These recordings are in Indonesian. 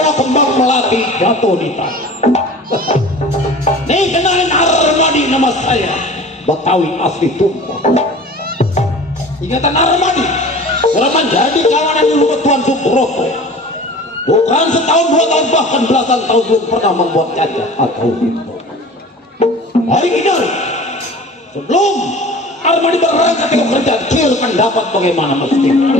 kalau kembang melati jatuh di tanah. Nih kenalin Armadi nama saya, Betawi asli Tumpah. Ingatan Armadi pernah menjadi kawanan dulu Tuan Subroto. Bukan setahun 2 tahun bahkan belasan tahun belum pernah membuat cacat atau itu. Hari ini sebelum Armadi berangkat ke kerja kecil kan dapat bagaimana mestinya.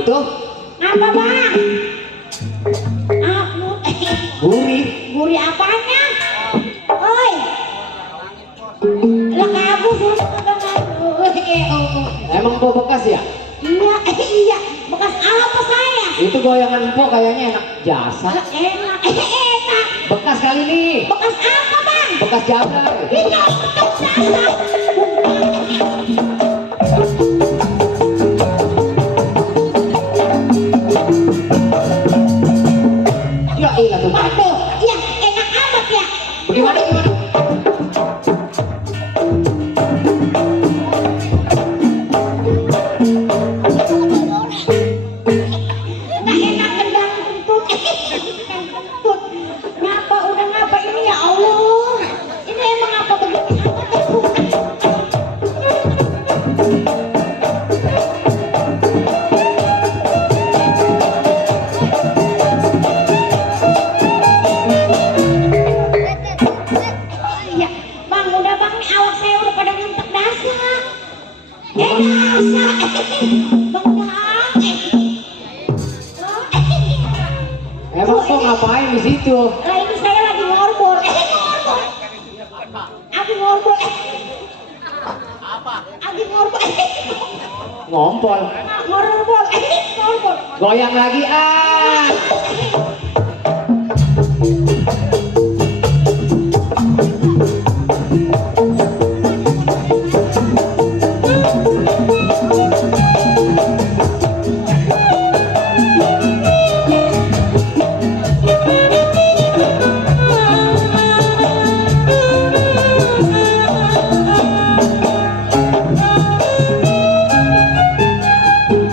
Itu Apa bang? Aku gurih. gurih apanya? Oi, lah kamu suruh Emang gua bekas ya? Iya, iya. Bekas apa saya? Itu goyangan empok kayaknya enak jasa. Enak, enak. Bekas kali nih. Bekas apa bang? Bekas jabar. Iya, bekas jasa. Ya iya tuh. Waduh, ya enak amat ya. Bagaimana gimana? Nggak enak kendang kentut. Kentut. Ngapa udah ngapa ini ya Allah? Ini emang apa begini amat? Iya, bang udah bang nih awak saya udah pada ngentek dasa. Dasa. Bang bang. Emang kok ngapain di situ? Lah ini saya lagi ngorbol. Ngorbol. Aku ngorbol. Apa? Aku ngorbol. Ngompol. Ngorbol. Ngorbol. Goyang lagi ah.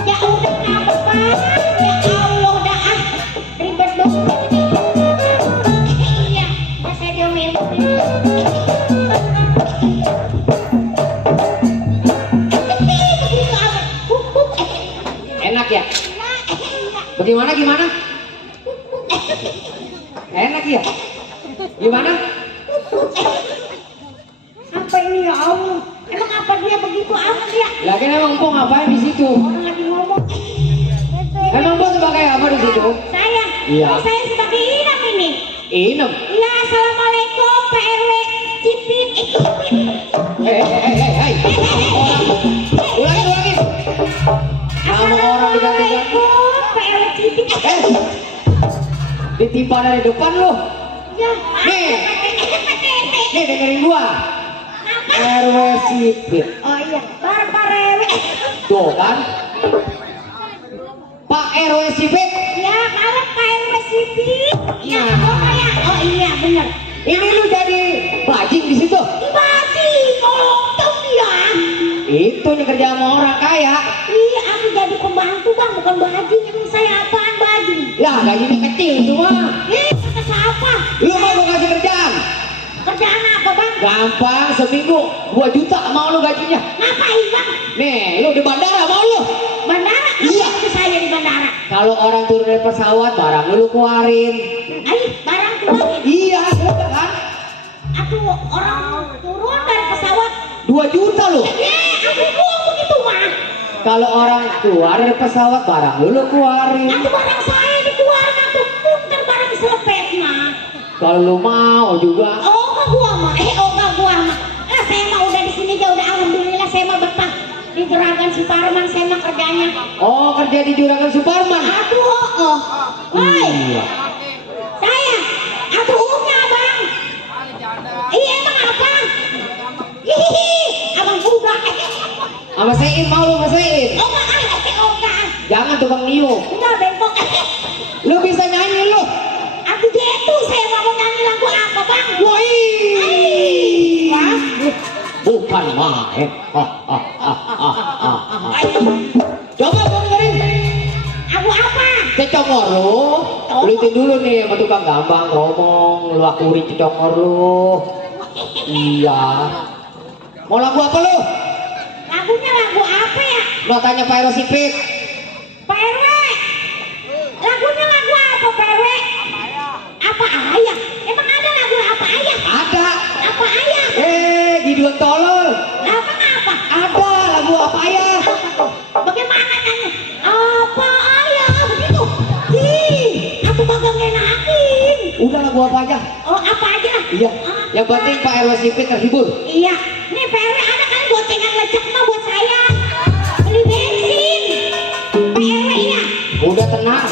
Ya udah ngapa bang? Ya Allah dah ah. Ribet dong. Iya, masa dia main. Enak ya? Bagaimana gimana? Enak ya? Gimana? Apa ini ya Allah? Emang apa dia begitu amat ya? Lagi emang empok ngapain di situ? Orang lagi ngomong. Emang bos sebagai apa di situ? Saya, Iya. saya sebagai inap ini. Inem. Iya, assalamualaikum Pak RW Cipin. Hei. Ulangi. Nama orang diganti-ganti. Assalamualaikum Pak RW Cipin. Ditimpa dari depan lu. Ya, maaf. Nih. Nih. Nih dengerin gua. RW Sipit. Oh iya, Pak RW. Tuh kan? Pak RW Sipit. Ya, malam Pak RW Cipin. Ya, Nah. oh ya. Oh iya, benar. Ini lu jadi bajing di situ. Dibagi, ngolong dia. Itu yang kerja sama orang kaya. Iya, aku jadi pembantu bang, bukan bajing. Emang saya apaan bajing? Ya gajinya kecil itu mah. Kata siapa? Lu mau gua kasih kerjaan? Kerjaan apa bang? Gampang, seminggu 2 juta mau lu gajinya. Ngapain bang? Nih, lu di bandara mau lu? Bandara? Iya. Apa itu saya di bandara? Kalau orang turun dari pesawat, barang lu keluarin. Ayo, barang keluarin. Iya, udah kan? Aku orang turun dari pesawat. 2 juta lu. Aku buang begitu mah. Kalau orang keluar dari pesawat, barang lu keluarin. Aku barang saya dikeluarin aku punter barang selepet mah. Kalau lu mau juga. Oh nggak gua mah, oh nggak gua mah. Saya mah udah di sini aja udah alhamdulillah saya mah betah di Juragan Suparman saya mah kerjanya. Oh, kerja di Juragan Suparman. Aduh, oh. Woi, Iya. saya, aku umnya bang. Iya emang apa? Hihihi, abang budak. Sama Sein mau lu sama Sein. Oh enggak. Jangan tukang niup. Enggak bengkok. Lu bisa nyanyi lu. Aku jatuh saya mau nyanyi lagu apa bang? Woi. Wah. Bukan main. Coba gua dengerin. Aku apa? Cecongor lu. Ulitin dulu nih sama tukang gampang ngomong. Lu akurin cecongor lu. Iya. Mau lagu apa lu? Lagunya lagu apa ya? Lu tanya Pak RW Sipit. Pak RW. Lagunya lagu apa Pak RW? Apa ayah? Emang ada lagu apa ayah? Ada. Apa ayah? Gideon tolol. Apa apa? Ada lagu apa ya? Bagaimana nyanyi? Apa Udah lagu apa aja? Oh, apa aja? Iya. Yang penting Pak RW Sipit terhibur. Iya. Nih Pak RW ada kan gocengan lecek mah buat saya. Beli bensin. Pak RW ya. Udah tenang.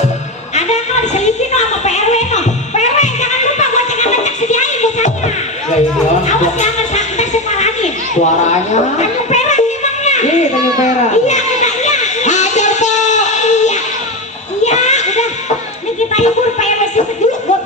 Ada no diselipin no sama Pak RW no. Pak RW jangan lupa gocengan lecek sediain buat saya. Ya ini on. Awas jangan sampai separanin. Suaranya. Tanjung Perak emangnya. Ih, Tanjung Perak. Iya, kita iya. Hajar Pak. Iya. Iya, udah. Nih kita hibur Pak RW Sipit dulu buat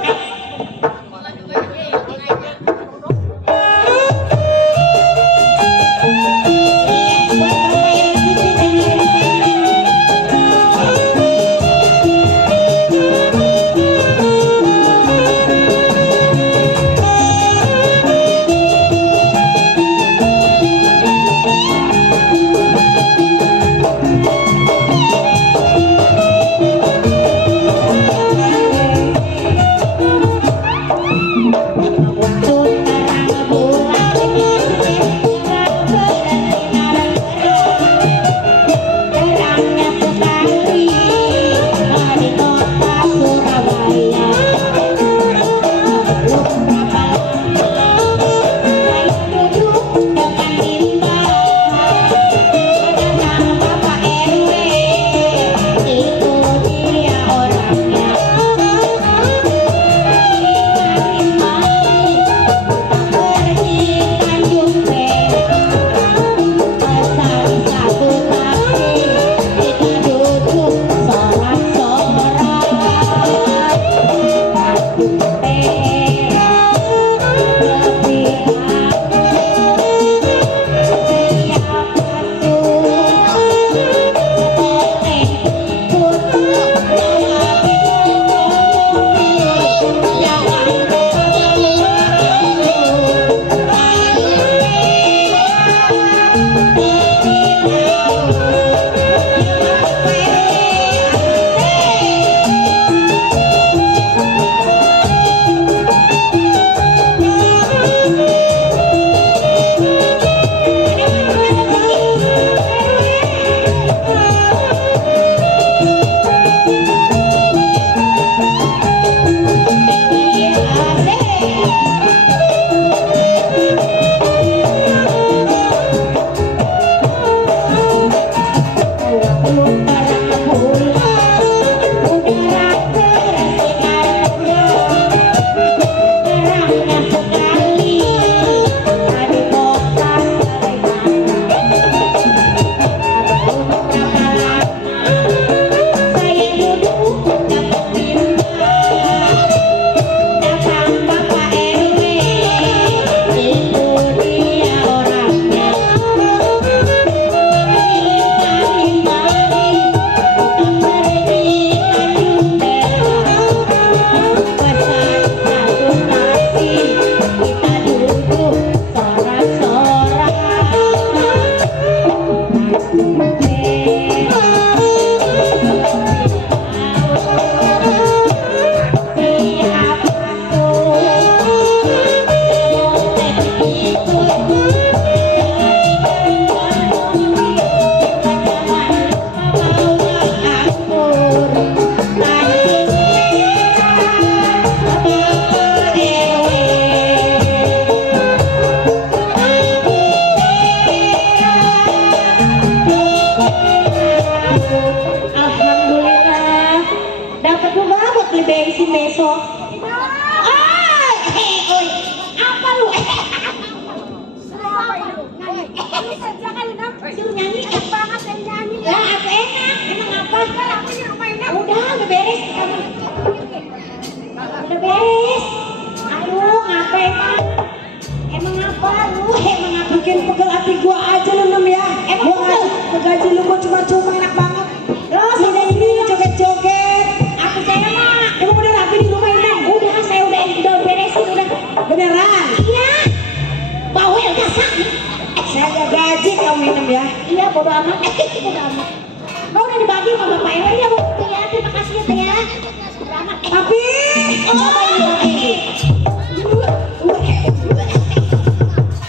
Suruh nyanyi enak banget dan nyanyi. Lah apa enak? Emang apa? Aku di rumah enak. Udah beres kamu. Udah beres. Aduh, ngapa emang? Emang apa? Emang apa? Bikin pegel hati gua aja lu Nem ya. Emang Gua pegel? gaji lu gua cuma-cuma enak banget. Loh, Sini ini joget-joget. aku saya mah. Emang udah rapi di rumah ini? Udah saya udah beresin udah. Beneran? Iya. Bawel gasak. Saya gaji kamu Nem ya. Iya, bodo amat. Bodo amat. Kau udah dibagi sama Bapak RW ya, Bu? Ya, terima kasih ya, Teh ya. Bodo amat. Tapi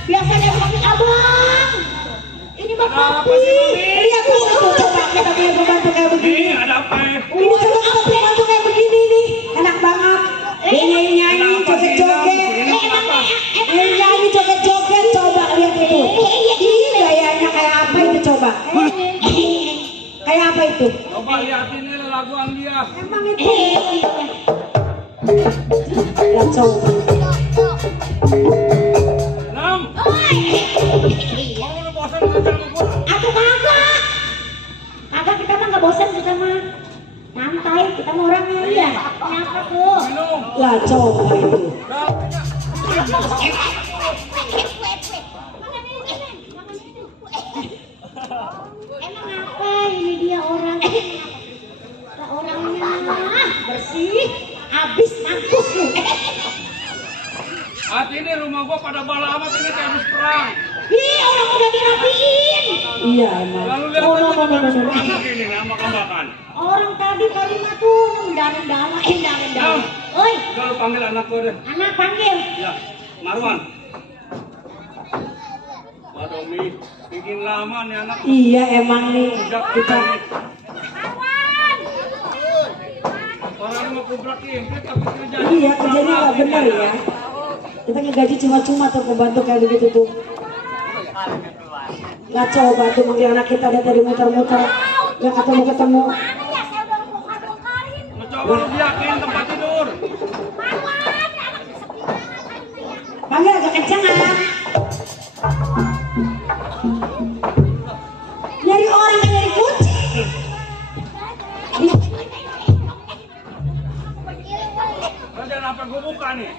Biasanya pakai abang. Ini Bang Papi. lihat tuh coba kita punya pembantu kayak begini. Ada apa ya? Ini coba kita pembantu kayak begini nih. Enak banget. Ininya Kayak apa itu? Coba liatin ini lagu Anggia. Emang itu. Ya coba. 6. Kamu udah bosan kerja sama gua? Aku kagak. Kagak, kita mah nggak bosan, kita mah nyantai, kita mah orangnya ya. Kenapa tuh? Minum. Lah coba itu. Emang apa ini dia orangnya? Orangnya bersih, habis mampus lu. Hati ini rumah gua pada bala amat ini kayak habis perang. Ih, orang udah dirapiin. Iya emang. Lalu lihat Oh, aja no, pada habis no. perang begini nih sama kambakan. Orang tadi mah tuh dalam. Oi, Udah lu panggil anak gua deh. anak panggil. Ya, Marwan. Waduh Mi, bikin lama nih anak. Iya emang nih. Sejak kita nih. Orang mau kubrak implit tapi kerja. Iya kerjanya nggak benar ya. Kita ngegaji cuma-cuma tuh pembantu kayak begitu tuh. Nggak coba tuh manggil anak kita dari tadi muter-muter nggak ketemu. Mana ya, saya udah bongkar-bongkarin. Mencoba lu biakin tempat tidur. Panggil agak kencengan. Nyari orang yang nyari kunci. Kerjaan apa gua buka nih?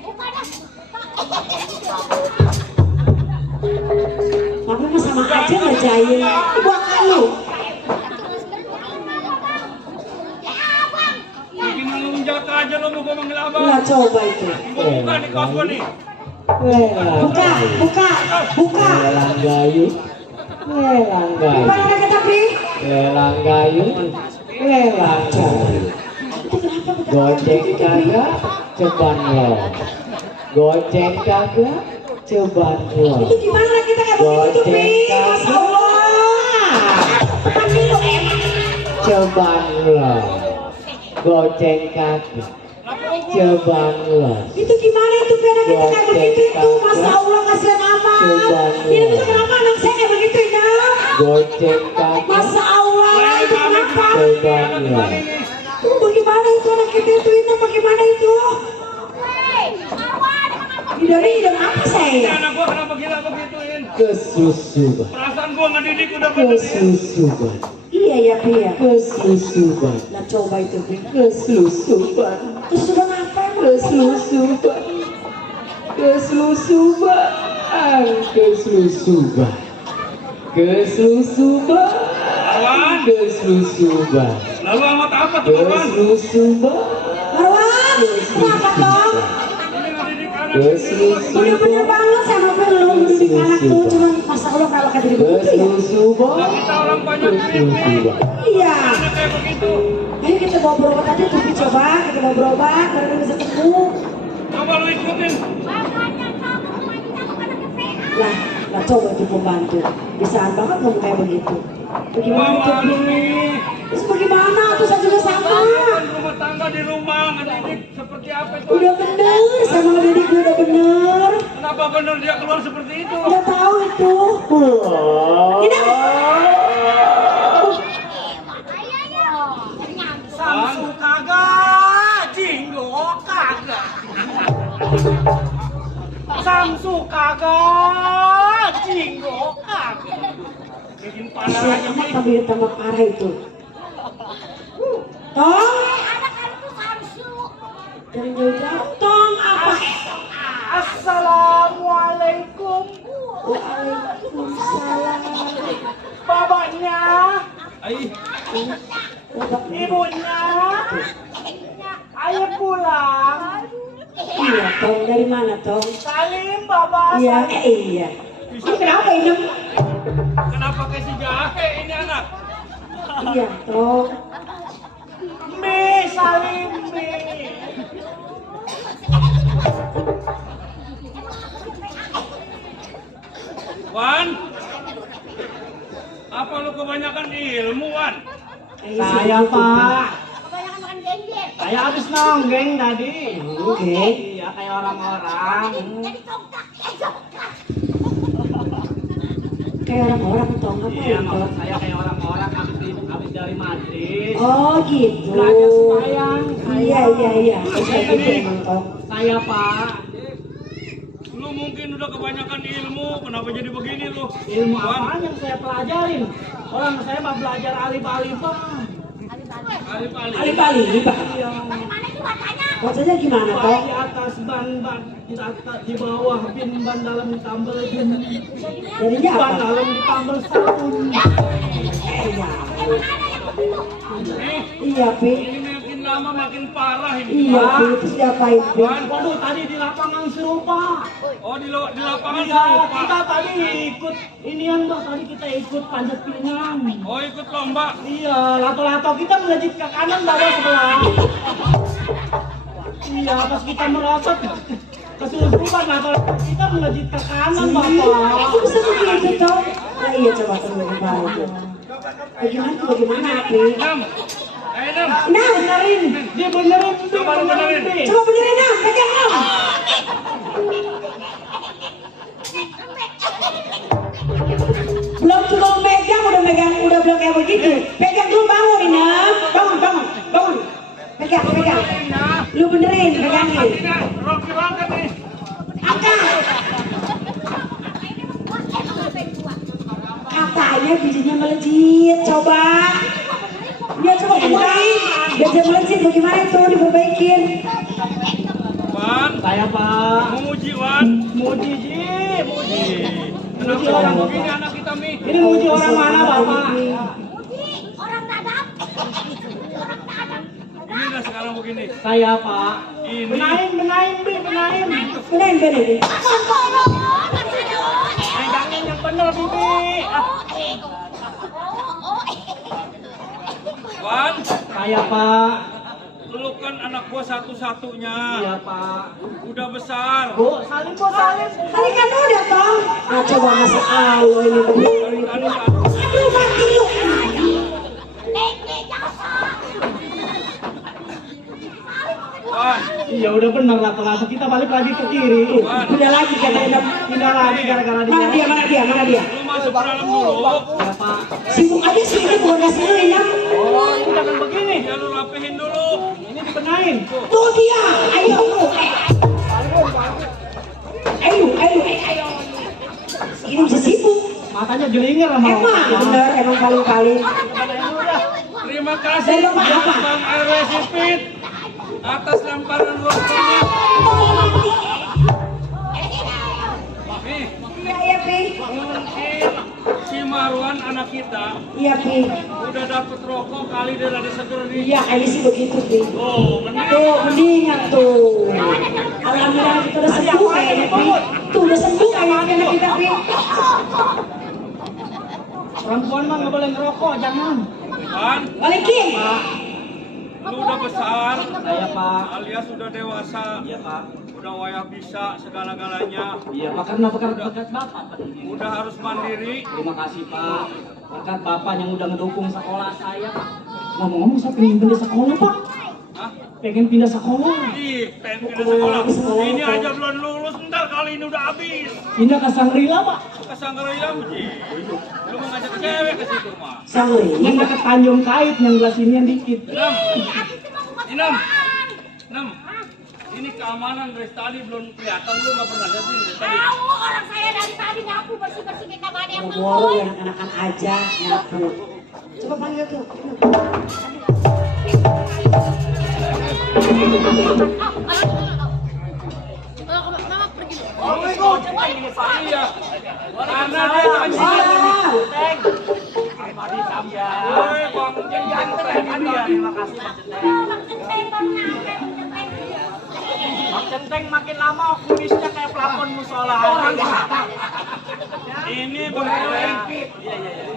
Tapi mah sama aja ngerjain. Buat lu. Bikin ngelunjak aja lo mau gua manggil abang. Nggak coba itu. Gua buka nih kaos gua nih. Buka. Langgayu. Langgayu. Buka anak kita Pri. Langgayu. Langgayu. Goceng kagak ceban lo. Goceng kagak ceban lo. Itu gimana kita kayak begitu tuh Pri? Masya Allah. Panggil lu emang. Ceban lo. Goceng kagak ceban lo. Itu gimana itu Pri anak kita kayak begitu itu? Masya Allah kasihan amat. Ini tuh kenapa anak saya kayak begitu ya? Goceng kagak Masya Allah itu kenapa? ceban lo. Tuh bagaimana itu anak kita itu bagaimana itu? Idam apa Ini saya? anak gua kenapa gila begituin? Kesusuban. Perasaan gua ngedidik udah bener ya. Kesusuban. Iya ya Pri ya. Kesusuban. Nah coba itu Pri. Kesusuban. Terus sudah apa? Kesusuban. Kesusuban. Kesusuban. Kesusuban. Marwan, Kesusuban. lalu amat apa tuh Marwan? Kesusuban. Marwan, kenapa dong? Ini ngedidik anak sendiri. Bener-bener banget sama belum mendidik anak tuh, cuman masa Allah kalau kayak begitu ya? Kesusuban. Kita orang banyak mirip nih. Iya. Anak kayak begitu. Ayo kita bawa berobat aja tuh, Pi, coba kita bawa berobat, baru bisa sembuh. Coba lu ikutin. Lah coba itu pembantu, bisaan banget kamu kayak begitu. Bagaimana itu Malu Pri? nih. Terus bagaimana? Terus saya juga sama. Kan rumah tangga di rumah ngedidik seperti apa itu? Udah bener, sama ngedidik gue udah bener. Kenapa bener dia keluar seperti itu? Udah tahu itu. Tidak. Samsu Kagak, Jinggo kagak. Samsu kagak, Jinggo kagak. bikin Si parah aja anak nih. sambil tambah parah itu. Tong, jangan jauh-jauh. Tong apa? Assalamualaikum. Waalaikumsalam. Babanya, Ai, ibunya, ayo pulang. Iya, Tong. Dari mana, Tong? Salim, Baba. Iya, iya. Ini kenapa ini? kenapa kayak si jahe ini anak? Iya, Tong. Mi, salim, Mi. Wan, apa lu kebanyakan ilmu Wan? Saya, Pak. Saya habis nonggeng tadi. Oke. Iya, kayak orang-orang. Kayak orang-orang, Tong. Apa Iya, itu? maksud saya kayak orang-orang habis dari Madrid. Oh gitu. Belajar sembahyang. Iya. Saya Pak. Lu mungkin udah kebanyakan ilmu, kenapa jadi begini lu? Ilmu apaan yang saya pelajarin? Orang saya mah belajar alif-alif Pak. Alif-alif Pak. Iya. Mana itu bacanya? Bacanya gimana Pak toh? di atas ban, di bawah bin, ban dalam ditambal bin. Jadinya Ban apa? dalam ditambal sabun. Iya. Iya Pi. Ini makin lama makin parah ini. Iya Pi. Itu diapain Pi? Waduh, tadi di lapangan serupa. Oh di lapangan Iya, serupa. kita tadi ikut inian Mbak, tadi kita ikut panjat pinang. Oh ikut lomba. Iya, lato-lato kita melejit ke kanan bawah sebelah. Iya, pas kita merosot kesurupan lato-lato kita melejit ke kanan Bapak. Aku bisa begitu toh? Nah iya coba tunggu kembali tuh. Bagaimana Pi? Enam. Enam. Nah, Benerin, dia benerin, Coba lu benerin. Pi. coba benerin Nam, pegang Nam. Belum cuma megang, udah bilang kayak begitu. Pegang dulu bangun Nam, bangun. Pegang. Lu benerin, pegangin. Rocky banget nih. Angkat. Katanya bijinya melejit, coba. Dia coba kembali. Dia melejit, bagaimana itu diperbaikin? Wan, Saya Pak. memuji Wan. Muji Ji, muji. Kenapa orang begini anak kita Mi? Ini muji orang mana Bapak? Orang dadap. Ini dah sekarang begini. Saya Pak. Ini. Benahin, Bi, benahin. Benerin. Pegangin yang bener, Bibi. Wan, Saya Pak. lu kan anak gua satu-satunya. Iya Pak. Udah besar. Bu, salim Bu, salim. Tadi kan udah toh. Nah coba masuk alu ini. Kan Aduh mati lu. Wan, Iya udah bener lato-lato kita balik lagi ke kiri. Wan, Udah lagi katanya. Pindah lagi gara-gara Mana dia. dia? lu masuk ke dalam dulu. Ya Pak. Sibuk aja sih ini bukan kasih lu ya. Oh, ini jangan begini. Ya lu rapihin dulu. Ini dibenahin. Tuh dia, ayo lu. Ayo. Ini bisa sibuk. Matanya jelinger sama Emang bener, emang paling-paling. Terima kasih Dari Bapak apa? Bang RW Sipit atas lemparan waktunya. Nih, Iya Pi. mungkin si Marwan anak kita Iya Pi. udah dapet rokok kali dia ada seger nih. Iya kayaknya sih begitu Pi. Oh, bener. Tuh, mendingan tuh. Alhamdulillah kita udah sembuh kayaknya Pi. Tuh udah sembuh kayaknya kita Pi. Perempuan mah nggak boleh ngerokok, jangan. Wan, Balikin. lu udah besar Saya Pak. alias udah dewasa. Iya Pak. Udah wayak bisa segala-galanya. Iya Pak, karena berkat Bapak. Udah harus mandiri. Terima kasih Pak. Berkat Bapak yang udah ngedukung sekolah saya. Ngomong-ngomong saya pengen pindah sekolah Pak. Hah? Pengen pindah sekolah. Ih, pengen pindah sekolah. Ini aja belum lulus, ntar kali ini udah habis. Pindah ke Sangrila Pak. Kesanggaran Ji. Lu mau ngajak cewek ke situ mah. Sangli. Yang dekat Tanjung Kait yang belah sini yang dikit. Enam. Ini keamanan dari tadi belum kelihatan, lu nggak pernah lihat ini tadi. Tahu orang saya dari tadi nyapu bersih-bersih kita nggak ada yang Boro ya anak-anakan aja nyapu. Coba panggil tuh. Oh, iya. Karena dia anjing. Ah, Woi, Bang Jeng Terima kasih Pak Centeng makin lama kumisnya kayak pelakon musola. ini beneran.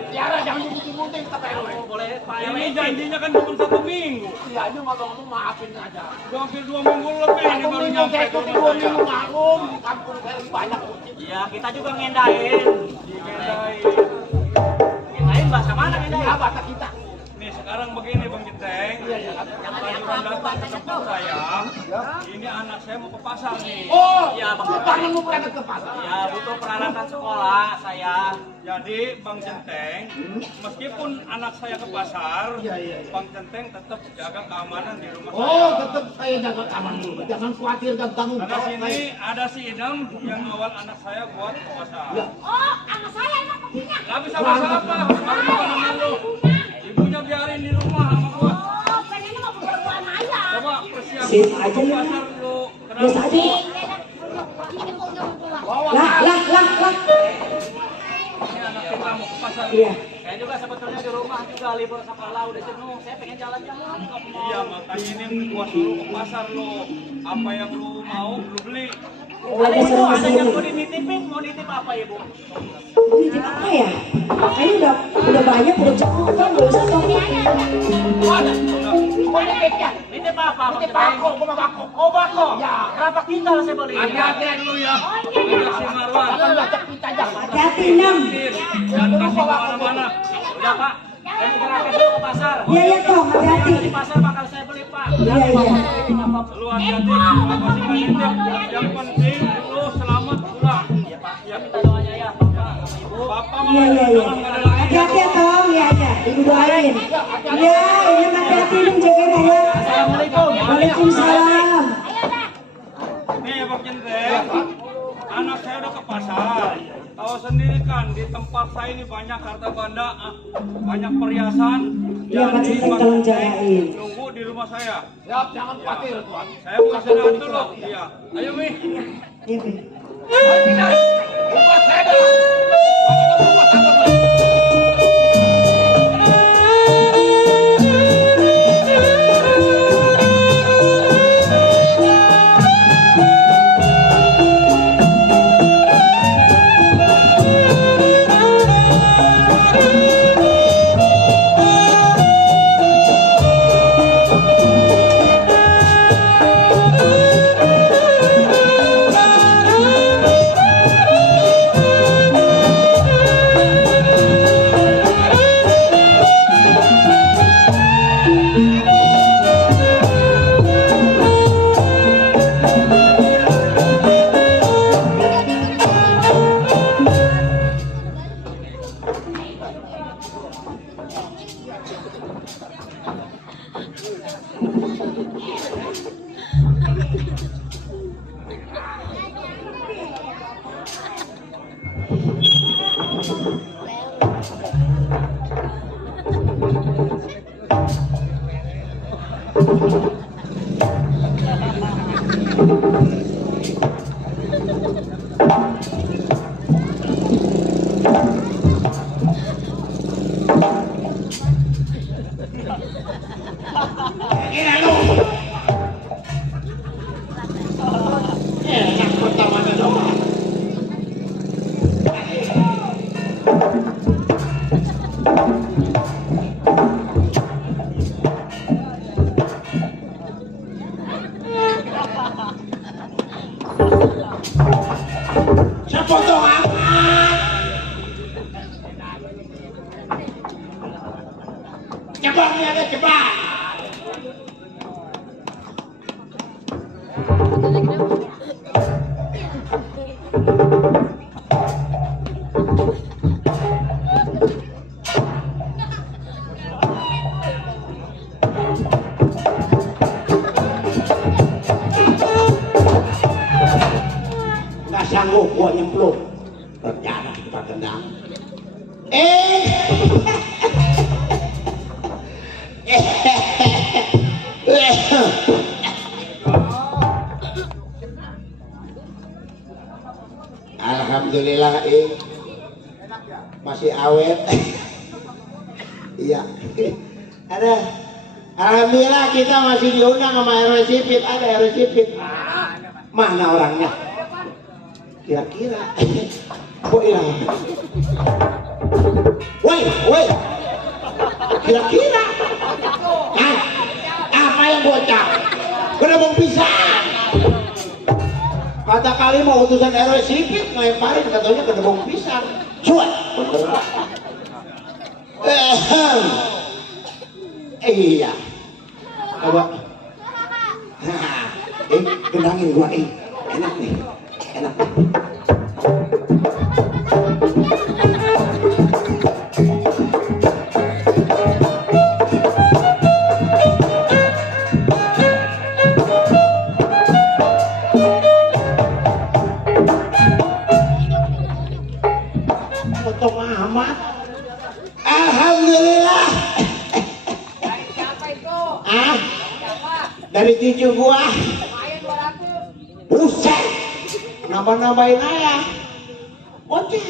Tiara jangan digunting kata boleh Pak. Ini janjinya kan cuma 1 minggu. Iya, ini ngomong maafin aja. Udah hampir 2 minggu lebih ini baru nyampe ke rumah saya. maklum, kampung saya banyak kucing. Iya, kita juga ngendahin. Digendain. Ngendahin bahasa mana ngendahin? Bahasa kita. Nih sekarang sekarang begini Bang Jenteng, yang datang ke tempat saya, ini anak saya mau ke pasar nih. Oh, Iya, Bang bukan Jenteng. mau berangkat ke pasar. Ya, butuh peralatan sekolah saya. Jadi Bang Jenteng, meskipun anak saya ke pasar, Iya. Bang Jenteng tetap jaga keamanan di rumah Oh, saya. tetap saya jaga aman dulu. Jangan khawatir dan tanggung Karena jawab sini saya. ada si Idam yang ngawal anak saya buat ke pasar. Ya. Oh, anak saya emang punya. Gak bisa apa-apa, harus sama lu. Ibunya biarin di rumah sama gua. Oh, pengennya mau berbuat aja. Coba persiapan Sip aja ke lu. pasar lu. Biasa aja. Lah. Ini anak kita mau ke pasar. Iya. Saya juga sebetulnya di rumah juga libur sekolah udah jenuh. Saya pengen jalan-jalan ke mall. Iya, makanya ini gua suruh ke pasar lu. Apa yang lu mau, lu beli. Ada ibu, ada yang mau dititipin, mau nitip apa ibu? Ini apa ya? Ini udah banyak, udah cukup kan, nggak usah tong. Nitip apa? Nitip bako, gua mau bako. Oh bako? Ya. Berapa kintal saya beli? Hati-hati dulu ya. Ada si Marwan. Hati-hati 6. Jangan kasih kemana-mana. Udah Pak, saya mau berangkat dulu ke pasar. Iya tong, hati-hati. Di pasar bakal saya beli Pak. Iya. Lu hati-hati. Apa sih nggak nitip? Yang penting lu selamat pulang. Iya Pak, ya minta doanya ya Bapak sama Ibu. Bapak Iya. dalam nggak ada lagi. Hati-hati ya tong, ya aja. Ibu doain. Iya, ini hati-hati dong jagain ya. Assalamualaikum. Waalaikumsalam. Nih Bang Jendreng, anak saya udah ke pasar. Tahu sendiri kan di tempat saya ini banyak harta benda, banyak perhiasan. Iya, Pak Jadi Jenteng Bang tolong Jenteng jagain. nunggu di rumah saya. Siap, jangan khawatir, Tuan. Saya mau istirahat dulu. Iya. Ayo Mi. Iya, Pi. Buat saya dah. Buat tangga. Kira lu. Enak pertamanya doang. Siapa tuh cepat nih ada cepat. Nggak sanggup gua nyemplung. Berjalan kita tendang. Alhamdulillah masih awet. Iya. Ada. Alhamdulillah kita masih diundang sama RW Sipit. Ada RW Sipit. Mana orangnya? Kira-kira. Kok hilang? Woi. Kira-kira. Hah? Apa yang bocah? Kenapa pisang? Kata kali mau utusan RW Sipit ngelemparin katanya ke debong pisang. Cuat. Iya. Coba. Kenangin gua enak nih. Enak nih. Potong amat. Alhamdulillah. Dari cucu gua. Buset. Nambah-nambahin aja. Bocah.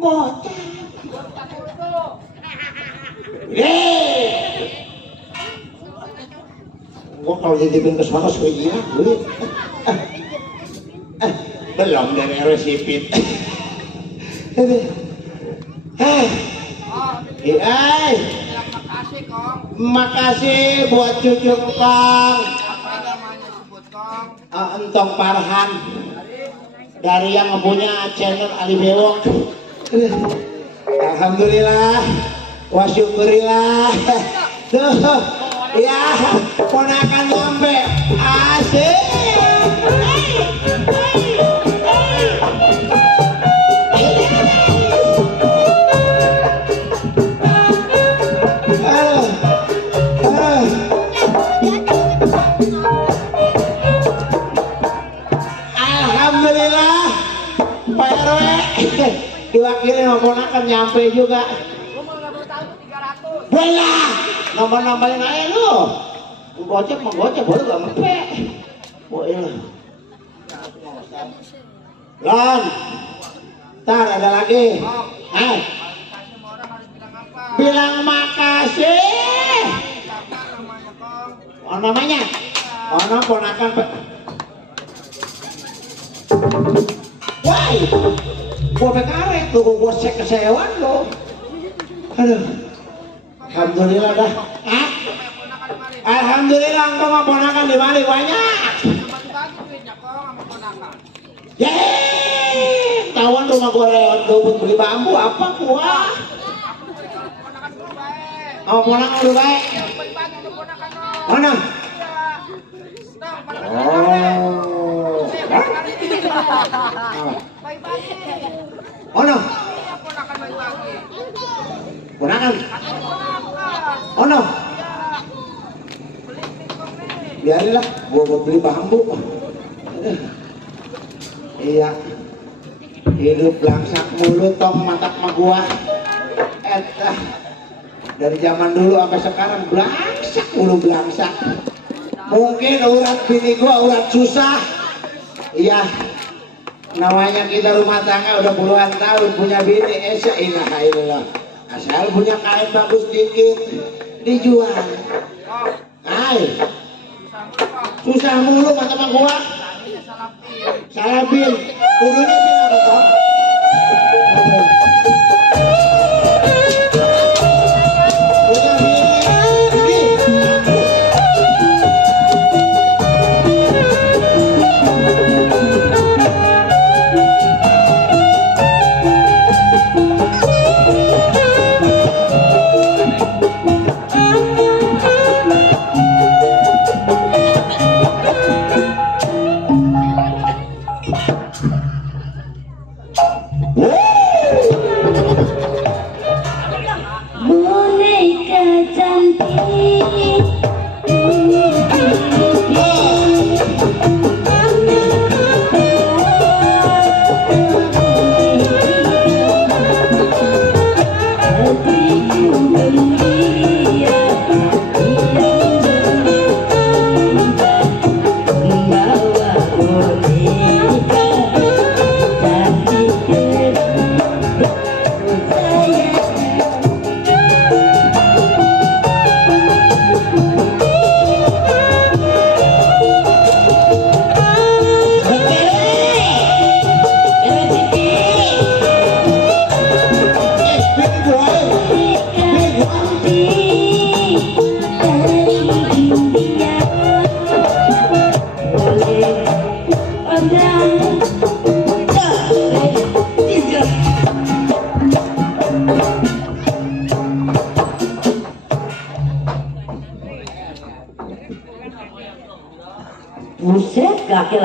Bocah. Gua kalau ditipin ke sana suka iya, duit. Belum dari resipit. Makasih buat cucu Kong. Entong Farhan dari yang punya channel Ali Bewok. Alhamdulillah, wa syukurillah. Tuh, ya ponakan nyampe asik. Alhamdulillah, Pak RW diwakili sama ponakan nyampe juga. Boleh, nambah-nambahin aja lu. Gocek mau gocek, boleh gak mepe. Boleh. Lon, ntar ada lagi. Bilang makasih. Oh namanya? Oh nama ponakan. Wah, gua PKW tuh, gua cek kesewan lo. Aduh, alhamdulillah dah. Alhamdulillah engkau mah ponakan di Bali banyak. Yeay, tawan rumah gua lewat dulu beli bambu apa gua? Oh ponakan udah baik. Mana? Oh no. Ponakan. Oh no. Biarinlah, gua beli bambu. Iya. Hidup langsak mulu tong matak ma gua. Dari zaman dulu sampai sekarang belangsak mulu belangsak. Mungkin urat bini gua urat susah. Iya. Namanya kita rumah tangga udah puluhan tahun punya bini, ilaha illallah. Asal punya kain bagus dikit dijual. Ay. Susah mulu kata mak gua. Salah bil. Kudunya bil apa toh?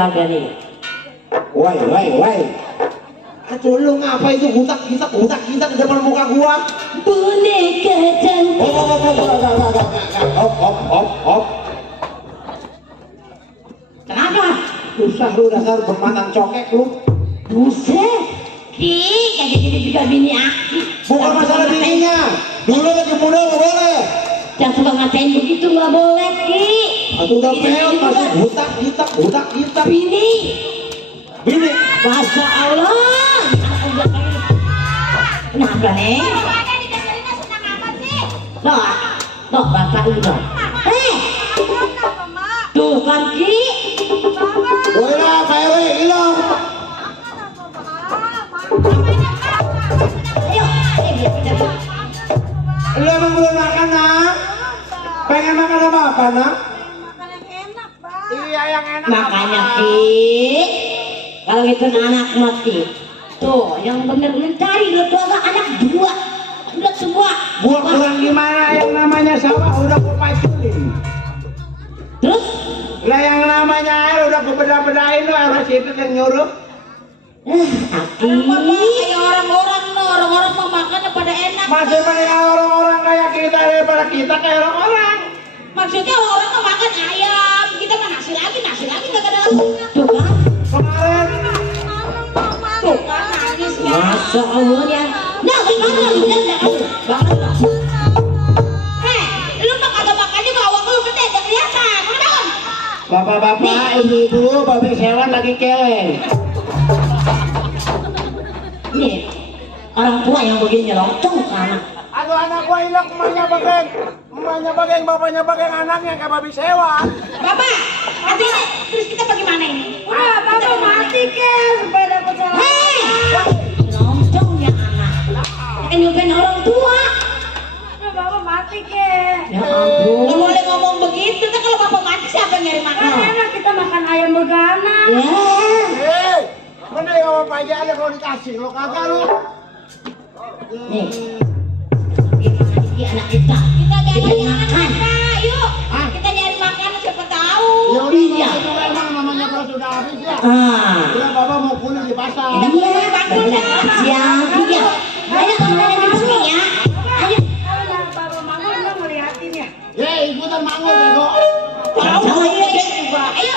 juragan nih. Woi. Aduh lu ngapa itu hutak di depan muka gua? Boneka cantik. Hop. Kenapa? Susah lu dasar bermatan cokek lu. Buset. Kagak jadi juga bini aku. Bukan masalah bininya. Dulu lagi muda nggak boleh. Jangan suka ngatain begitu, nggak boleh, Ki. Aku udah peot masih hutak. Bini. Bini. Masya Allah. Kenapa nih? Noh, bapak udah. Tuh kan, Ki. Woi lah, PW hilang. Lu emang belum makan, nak? Pengen makan apa, nak? Iya, yang enak. Makanya, Ki. Kalau itu anak mati. Tuh, yang bener-bener cari lu tuh anak dua. Udah semua. Gua kurang gimana yang namanya sawah udah gua paculin. Terus? Lah yang namanya air udah gua beda-bedain lu harus itu yang nyuruh. Aki. Orang-orang mah makannya pada enak. Masih banyak orang-orang kayak kita daripada kita kayak orang-orang. Maksudnya orang mah makan ayam, kita mah nasi lagi nggak ada. Tuh kan? Kemarin Tuh kan nangis ya. Masya Allah ya. Nah, gimana lu jangan banget lah. Lu mah kagak makannya bawa lu gede gak kelihatan. Udah. bapak-bapak, ibu-ibu, bapak sewan lagi keleng. Nih, orang tua yang begini nyelotong ke anak. Aduh anak gua hilang, emaknya bageng, bapaknya bageng, anaknya kayak babi sewa. Bapak, artinya terus kita bagaimana ini? Udah, bapak mati ke supaya dapat salah. Hei, nyelotong ya anak. Kan nyupain orang tua. Udah, bapak mati ke. Ya ampun. Gak boleh ngomong begitu, kan kalau bapak mati siapa yang nyari makan? Kan enak kita makan ayam beganan. Ya. Hei, mending sama Pak aja kalau dikasih, lo kagak lo. Nih, ini anak kita. Kita nyari makan. Yuk, kita nyari makan siapa tahu. Iya. Itu memang namanya kalau sudah habis ya. Udah bapak mau pulang di pasar. Kita mulai bangun ya. Siap, ya. Ayo kemarin di sini ya. Ayo. Kalau bapak manggul lo mau liatin ya. Ye, ikutan manggul bego. Sama iya juga. Ayo,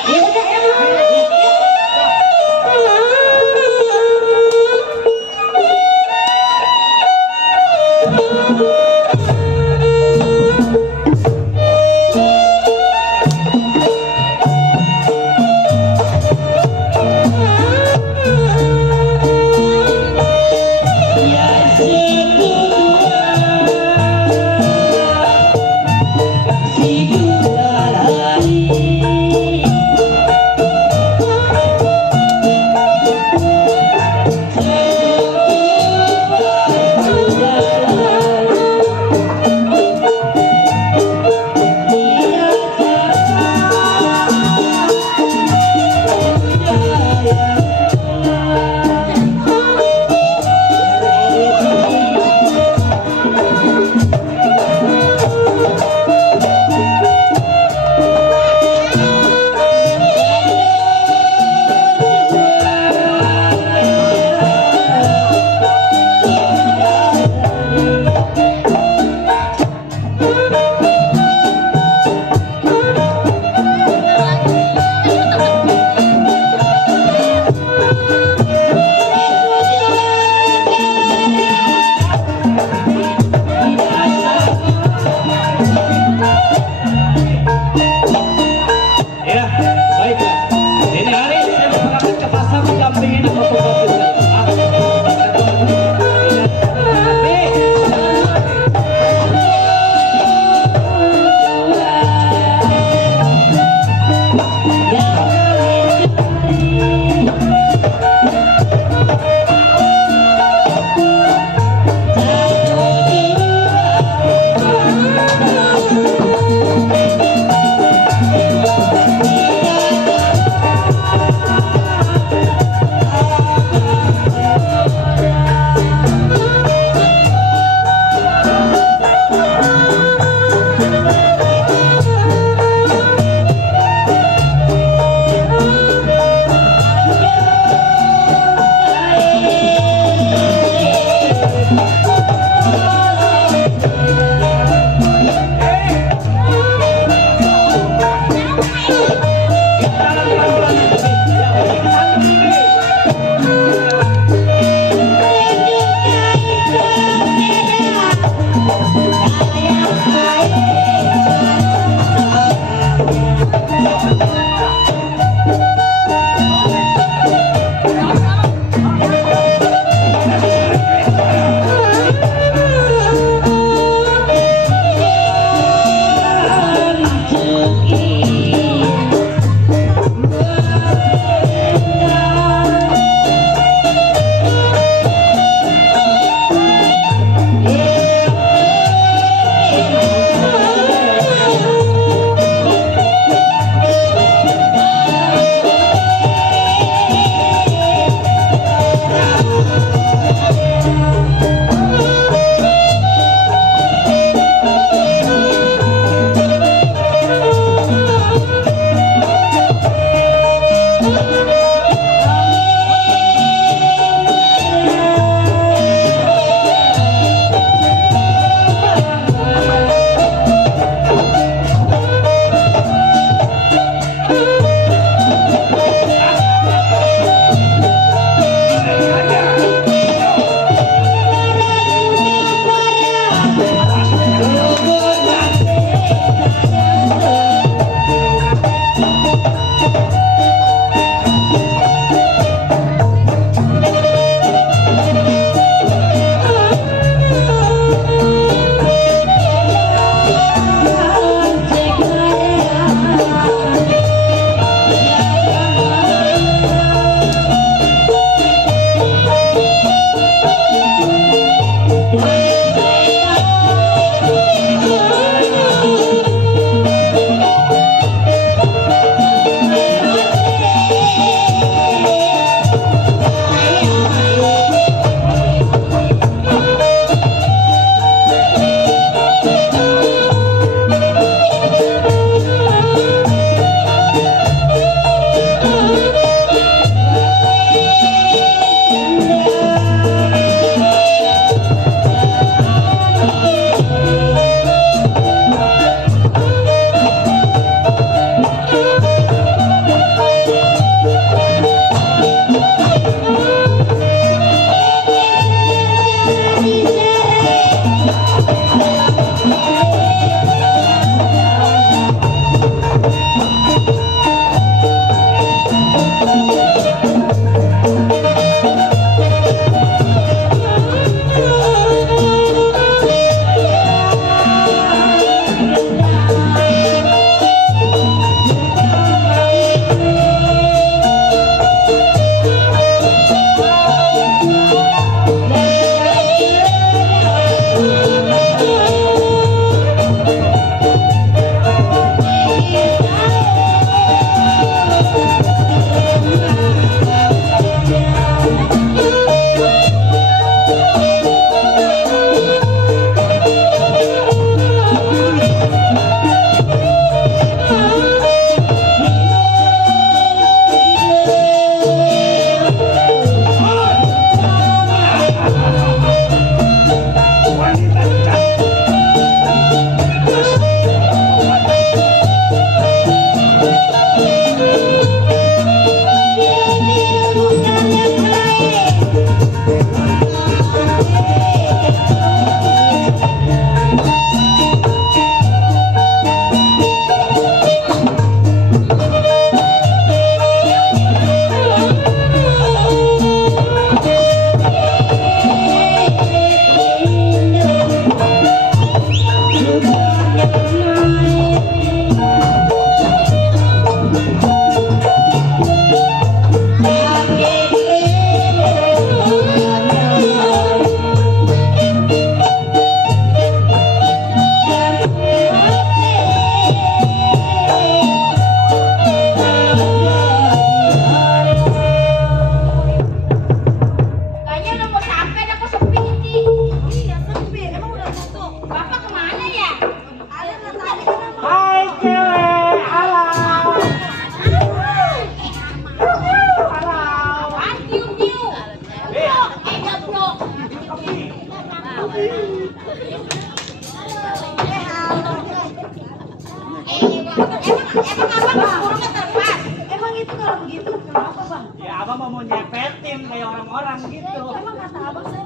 abang mau nyepetin kayak orang-orang gitu. Emang kata abang saya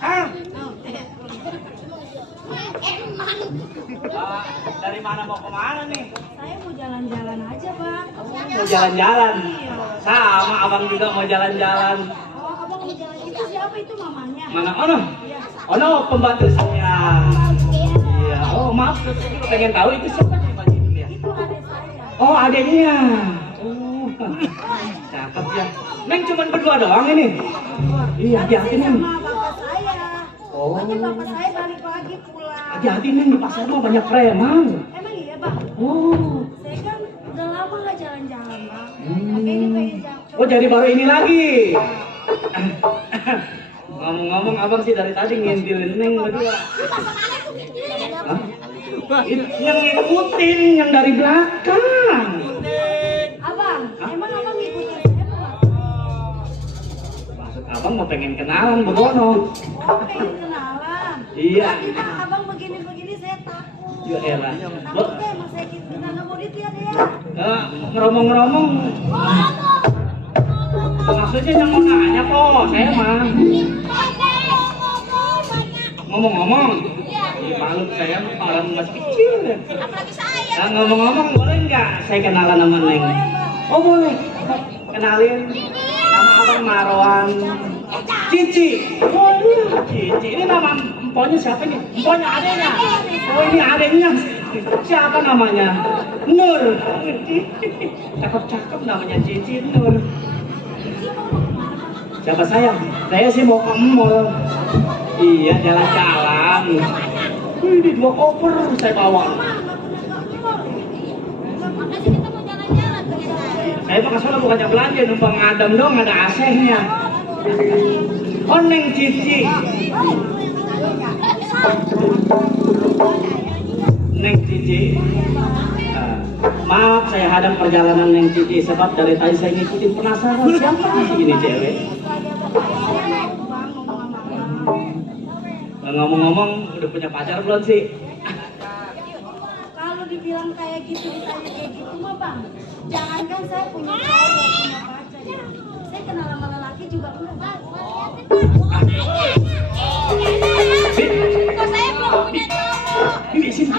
Ah, emang dari mana mau kemana nih? saya mau jalan-jalan aja bang. Mau jalan-jalan. Sama abang juga mau jalan-jalan. Oh abang mau jalan itu siapa itu mamanya? Mana ono? Ono pembantu saya. Iya. Oh maaf, saya juga pengen tahu itu siapa nih Pak Jimmy ya? Itu adik saya. Oh adiknya. Oh, cakep ya. Neng cuma berdua doang ini. Iya, hati-hati Neng. Sama bapak saya. Oh. Nanti bapak saya balik lagi pulang. Hati-hati Neng, di pasar mah banyak preman. Emang iya bang? Oh. Saya kan udah lama nggak jalan-jalan bang. Makanya ini pengen jalan. Oh jadi baru ini lagi. Ngomong-ngomong abang sih dari tadi ngintilin Neng berdua. Hah? Yang ngikutin yang dari belakang. Abang, emang abang ngikutin saya bang? Maksud abang mau pengen kenalan begono. Oh pengen kenalan. Iya. Tapi bang abang begini-begini saya takut. Ya elah. Takut deh mas saya kita nggak mau ditiar ya. Ngeromong-ngeromong. Maksudnya yang mau nanya kok, saya mah. Ngomong-ngomong. Iya, malu saya orang masih kecil. Apalagi saya. Nah, ngomong-ngomong boleh nggak saya kenalan sama Neng? Oh boleh. Kenalin. Nama abang Marwan. Cici. Oh iya, Cici. Ini nama emponya siapa nih? Emponya adeknya. Oh ini adeknya. Siapa namanya? Nur. Cakep-cakep namanya Cici Nur. Siapa saya? Saya sih mau ke mall. Iya jalan-jalan. Wih, di 2 koper saya bawa. Makanya kita mau jalan-jalan ternyata. Saya mah kesana bukannya belanja, numpang ngadem dong, ada AC-nya. Oh, Neng Cici. Neng Cici. Maaf, saya hadang perjalanan Neng Cici sebab dari tadi saya ngikutin penasaran siapa ini cewek. Ngomong-ngomong, udah punya pacar belum sih? Kalau dibilang kayak gitu, ditanya kayak gitu mah bang, jangankan saya punya cowok, punya pacar ya. Saya kenal sama lelaki juga enggak bang. Kok saya belum punya cowok? Ini sini.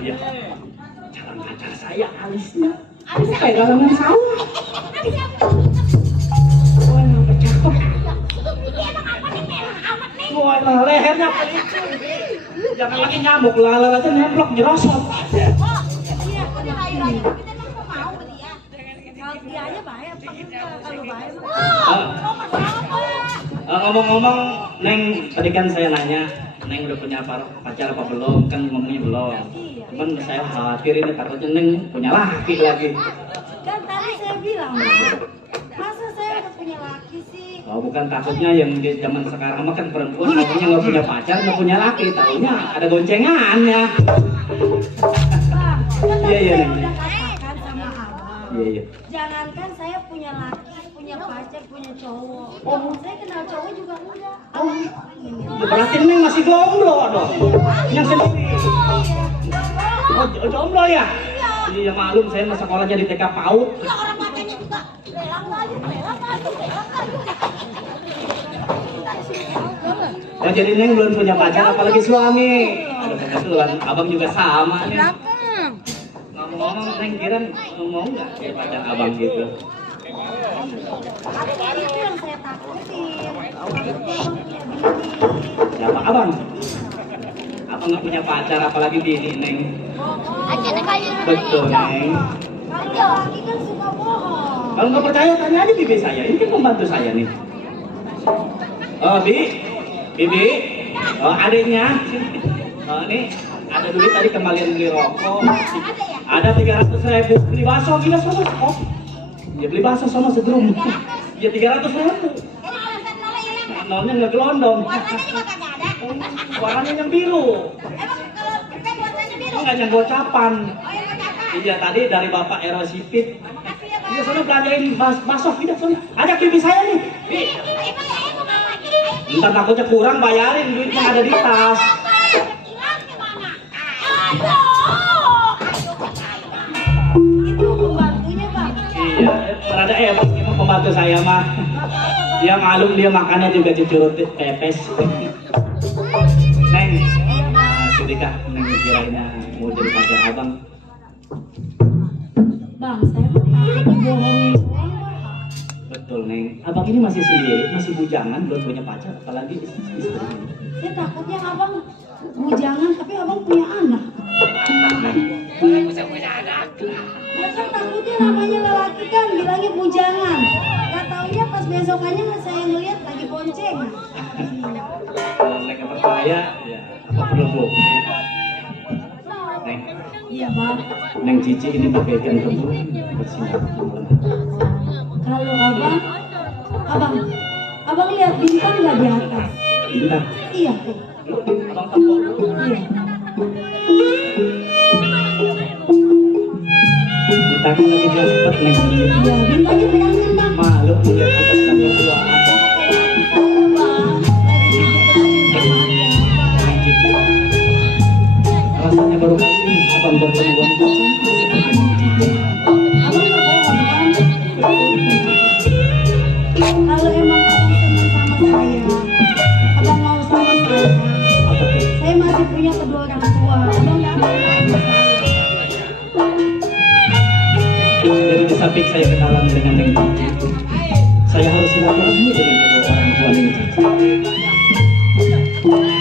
Ya. Calon pacar saya alisnya. Kayak galangan sawah. Wah, nampak cakep. Wah, lehernya pelicin. Jangan lagi nyamuk, laler aja nemplok nyerosot. Iya, kalau air-air kita emang mau mau dia. Kalau dia aja bahaya, apa enggak? Kalau bahaya mah. Ngomong-ngomong, Neng, tadi kan saya nanya, Neng udah punya pacar apa belum? Kan ngomongnya belum. Cuman saya khawatir ini takutnya Neng punya laki lagi. Kan tadi saya bilang, Bang, masa saya udah punya laki sih? Oh, bukan takutnya yang di zaman sekarang mah kan perempuan tahunya nggak punya pacar, nggak punya laki, tahunya ada goncengannya. Bang, kan tadi Iya, iya, saya Neng. udah katakan sama abang. Iya, iya. Jangankan saya punya laki, punya pacar, punya cowok. Saya kenal cowok juga enggak. Ya, berarti Neng masih jomblo dong. Yang sendiri. Oh, jomblo ya? Iya, maklum saya mah sekolahnya di TK PAUD. Ya orang matanya juga lelang lagi, lelang lagi, lelang lagi. Oh, jadi Neng belum punya pacar apalagi suami. Aduh, kebetulan abang juga sama nih. Ngomong-ngomong, Neng kira mau nggak kayak pacar abang gitu? Tapi itu yang saya takutin. Abang punya bini. Siapa abang? Abang nggak punya pacar apalagi bini, Neng. Betul, Neng. Kalau laki kan suka bohong. Kalau nggak percaya tanya aja bibi saya. Ini kan pembantu saya nih. Oh, Bibi. Oh, adiknya. Oh, ini ada duit tadi kembalian beli rokok. Ada 300.000. Beli bakso gila sama. Oh, ya beli bakso sama sedrum. Ya 300.000. Nolnya nggak gelondong. Warnanya juga kagak ada. Warnanya yang biru. Emang kalau kita warnanya biru. Nggak yang gocapan. Oh yang kagak. Iya tadi dari Bapak Erosipit. Makasih ya Iya bang. sana belanjain bakso. Tidak sorry. Ajak bibi saya nih. Bi. Emang saya mau ngapain? Ntar takutnya kurang bayarin duitnya ada di tas. Hilang gimana? Aduh. Itu pembantunya bang. ada emang pembantu saya mah. Dia malum dia makannya juga cucurut pepes. Neng, Sudika, Neng kirainnya mau jadi pacar abang. Bang, saya mah takut dibohongin doang, Bang. Betul Neng. Abang ini masih sendiri, masih bujangan, belum punya pacar, apalagi istri. Saya takutnya abang bujangan tapi abang punya anak. Neng, Ya kan takutnya namanya lelaki kan bilangnya bujangan. Gak taunya pas besokannya saya ngeliat lagi boncengan. kalau Neng nggak percaya, ya apa perlu bukti? Neng, Iya bang. Neng Cici ini bagaikan kebun bersinar di malam. Kalau abang lihat bintang nggak di atas? Bintang, Iya tuh. abang tahu. Iya. Bintangnya lagi dapat Neng Cici. Iya bintangnya pegangan bang. Malu melihat kita sedang berduaan. Saya bang lagi dibutuhin sama Neng Cici, rasanya baru kali ini abang bertemu wanita cantik seperti Neng Cici. abang berbohong kan? Kalau emang abang senang sama saya, abang mau sama saya. Apa tuh? Saya masih punya kedua orang tua. Abang nggak mau sama saya. Jadi di samping saya kenalan dengan Neng Cici, saya harus silaturahmi dengan kedua orang tua Neng Cici.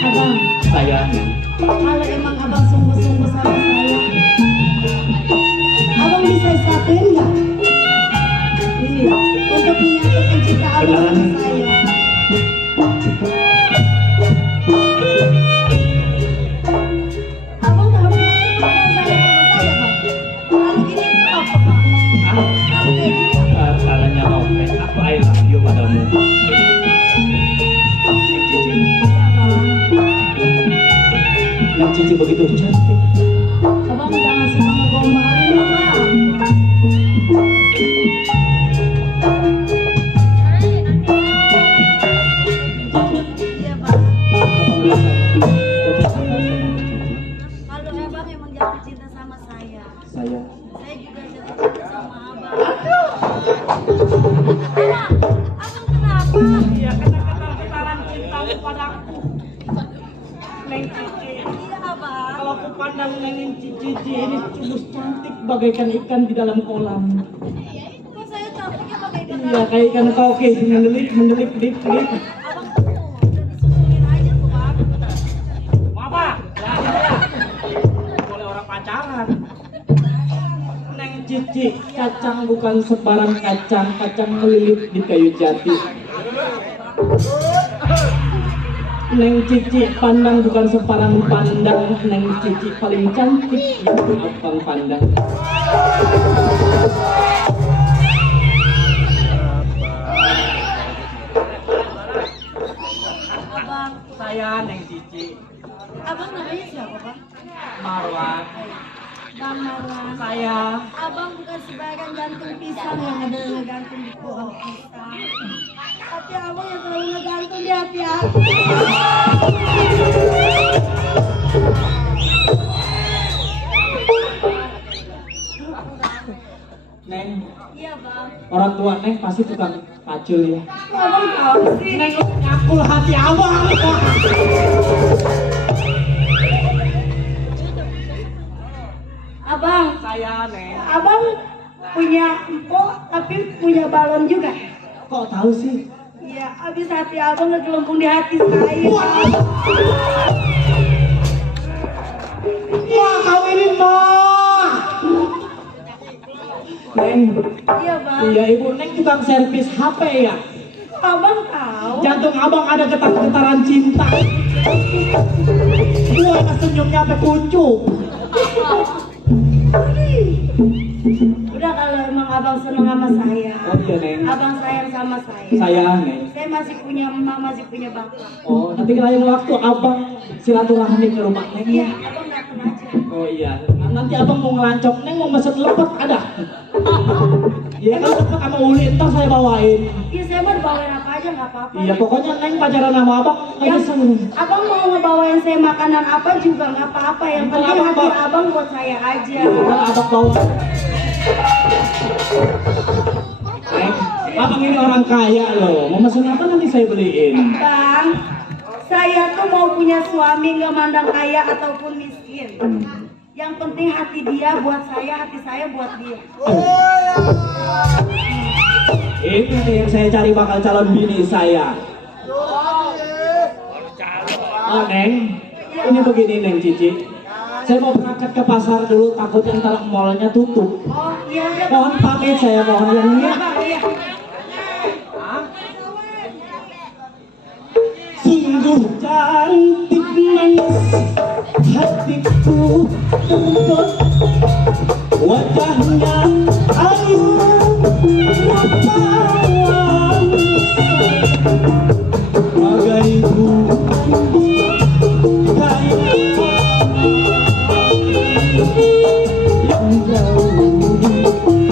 Abang, Saya Neng, kalau emang abang sungguh-sungguh sama saya, abang bisa satuin nggak? Iya, untuk menyatukan cinta abang sama saya. Abang tahu perasaan saya sama saya, bang. Kalau gini itu apa, bang? Kalau kayak gini, caranya oke, aku I love you padamu. Neng Cici, ya bang. Neng Cici begitu cantik. Abang jangan suka ngegombalin ya, bang. Iya, bang. Kalau abang emang jatuh cinta sama saya, Saya saya juga jatuh cinta sama abang. Abang kenapa? Iya, karena getaran cintamu padaku. Neng Cici, Iya, abang. kalau aku pandang Neng Cici ini tulus cantik bagaikan ikan di dalam kolam. Kok saya cantiknya pakai Iya, getaran? kayak ikan koki mendelik, dip. Abang tuh udah disusulin aja tuh, bang. Apa? Boleh orang pacaran. Neng Cici, kacang bukan sebarang kacang, kacang melilit di kayu jati. Neng Cici, pandang bukan separang pandang, Neng Cici paling cantik yang abang pandang. Abang, Saya Neng Cici, abang namanya siapa, bang? Marwan. Bang Marwan. Saya Abang bukan sebagian gantung pisang yang ada ngegantung di pohon pisang. Tapi abang yang selalu ngegantung di hati-hati. Neng, Iya bang. orang tua Neng pasti tukang pacul ya. Kok abang tahu sih? Neng nyakul hati abang. Abang, Saya Neng. abang punya empok tapi punya balon juga. Kok tahu sih? Iya, habis hati abang ngegelembung di hati saya. Wah, kawinin mah. Neng, Iya bang. iya ibu Neng tukang servis HP ya. Abang tahu. Jantung abang ada getar-getaran cinta. Gua senyumnya sampai kucuk. Udah kalau emang abang seneng sama saya, Oh iya Neng. abang sayang sama saya. Saya Neng. Saya masih punya emak, masih punya bapak. Oh, nanti lain waktu abang silaturahmi ke rumah Neng Iya, ya. abang datang aja. Oh iya. Nanti abang mau ngelancong Neng mau mesen lepet ada. Iya kan lepet sama uli ntar saya bawain. Iya, saya mau bawain apa aja nggak apa-apa. Iya pokoknya Neng pacaran sama abang nggak Yang bisa Neng. abang mau ngebawain saya makanan apa juga nggak apa-apa. Yang Kalau penting abang hati abang buat saya aja. Ntar abang bawa. Neng, Abang ini orang kaya loh. Mau pesen apa nanti saya beliin. Bang, saya tuh mau punya suami nggak mandang kaya ataupun miskin. Yang penting hati dia buat saya, hati saya buat dia. Ini nih yang saya cari bakal calon bini saya. Oh Neng, ini begini Neng Cici. Saya mau berangkat ke pasar dulu, takutnya ntar mallnya tutup. Oh iya udah. Mohon pamit saya, mohon ya Neng ya. Bang, iya. Sungguh cantik manis hatiku tertutup, wajahnya ayu rupawan bagai bukan yang jauh.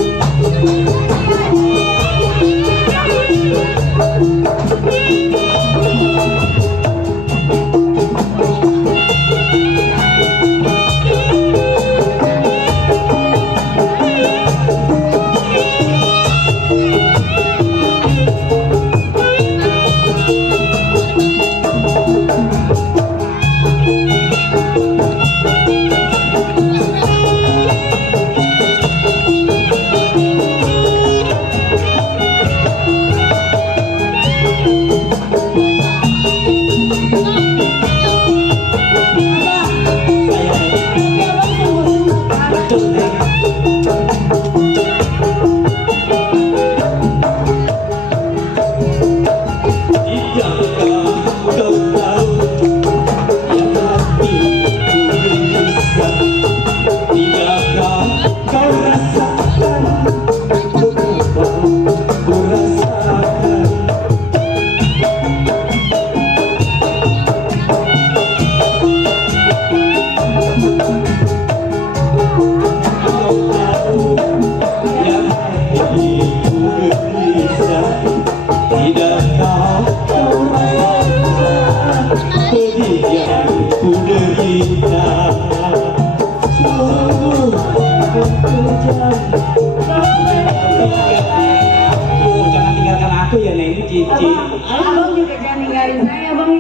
Jangan tinggalkan aku ya Neng Cici. Abang juga jangan ninggalin saya bang.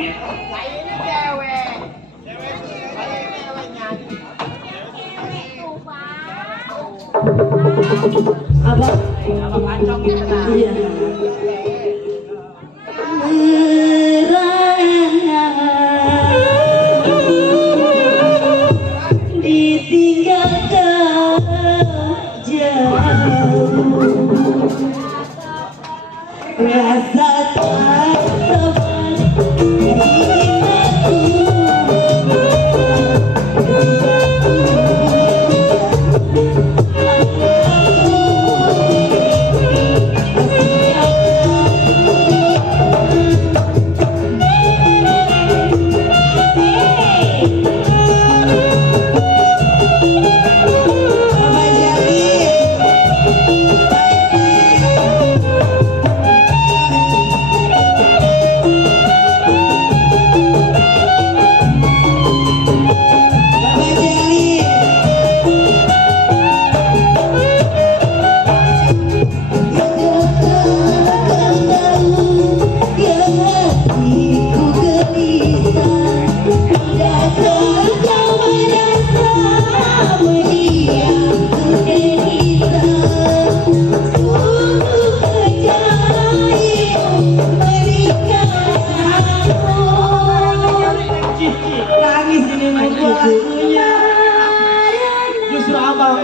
Abang, Abang Ancong gitu nah. iya. Ditinggalkan jauh, rasa tak teman nangis ini mau buat lagunya. Justru abang,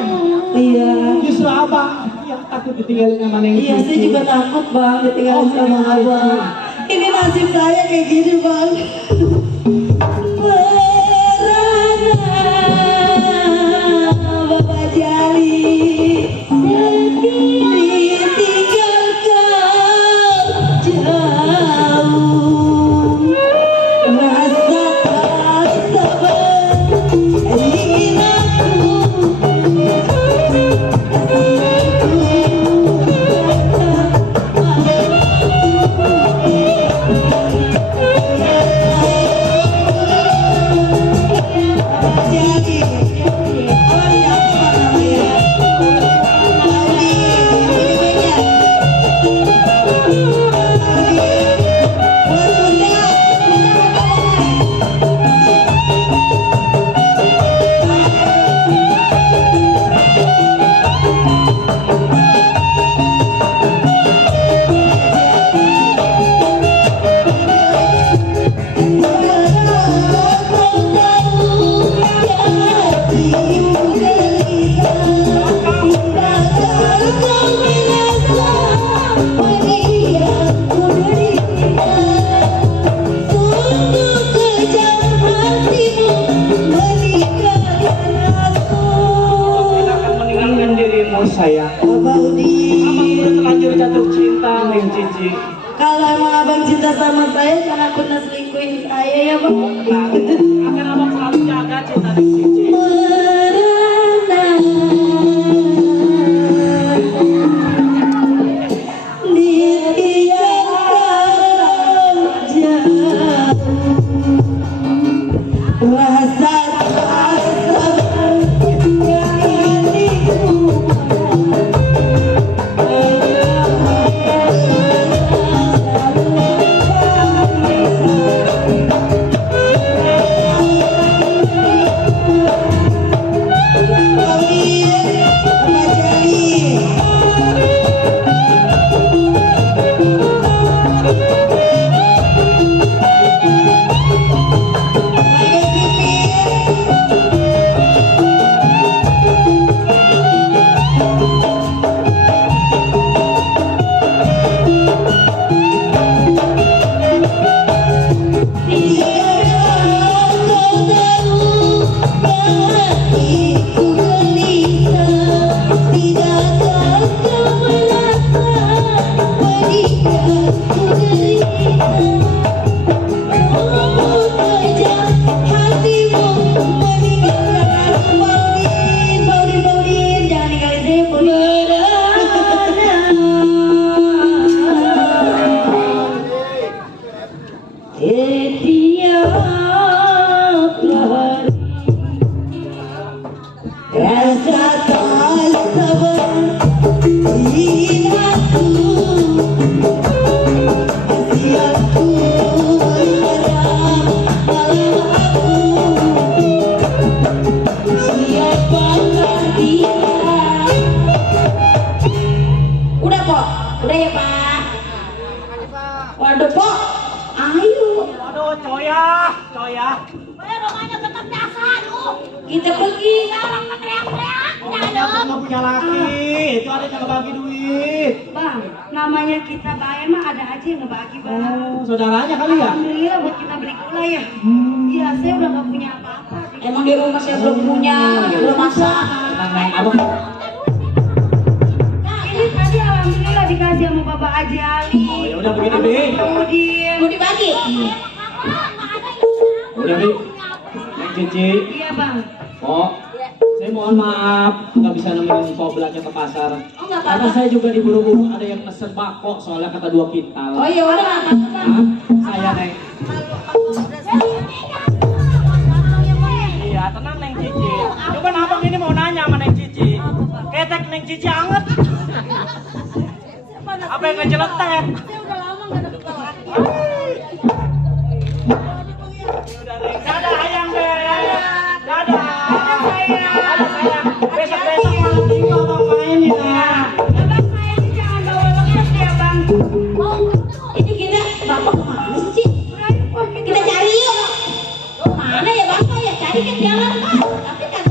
Iya. justru abang yang takut ditinggalin sama Neng Iya, saya Cici. juga takut bang ditinggalin sama abang. Ini nasib saya kayak gini bang. Merana Bapak Jali ditinggalkan jauh, rasa tak sabar ingin aku. Kalau emang abang cinta sama saya, jangan pernah selingkuhin saya ya bang. Akan abang selalu jaga cinta Neng Cici. Udah Pok, udah ya Pak. Waduh Pok, ayo. Aduh, coya. Rumahnya tetap dasar lu. Kita pergi. Orang teriak-teriak. Pokoknya aku nggak punya laki. Itu ada yang bagi duit. Bang, namanya kita bayar mah ada aja yang ngebagi bang. Oh, saudaranya kali ya? Alhamdulillah buat kita beli gula ya. Iya, saya udah gak punya apa-apa. Emang di rumah saya belum punya, belum masak. Tenang, Neng. Abang. Ini tadi alhamdulillah dikasih sama Bapak Haji Ali. Oh, ya udah begini, Bi. Kemudian Mau dibagi. Udah, Bi. Neng Cici. iya bang. Oh, saya mohon maaf nggak bisa nemenin kau belanja ke pasar. Oh, nggak Karena apa-apa. saya juga diburu-buru ada yang pesen bako soalnya kata 2 kintal. Oh ya udah nggak apa-apa. Hah? Saya Neng. Iya, tenang Neng Cici. Cuman abang ini mau nanya sama Neng Cici. Ketek Neng Cici anget. Apa yang ngejeletek? Saya udah lama nggak dapet laki. Dadah ayang Bel. Dadah. Dadah sayang. Besok-besok malam minggu abang main ya. Abang saya ini jangan bawa lepas ya bang. Oh, ini kita bapak kemana sih? Cik? Kita cari yuk. Oh, mana ya bapak ya? Cari ke jalan kan. Tapi kan.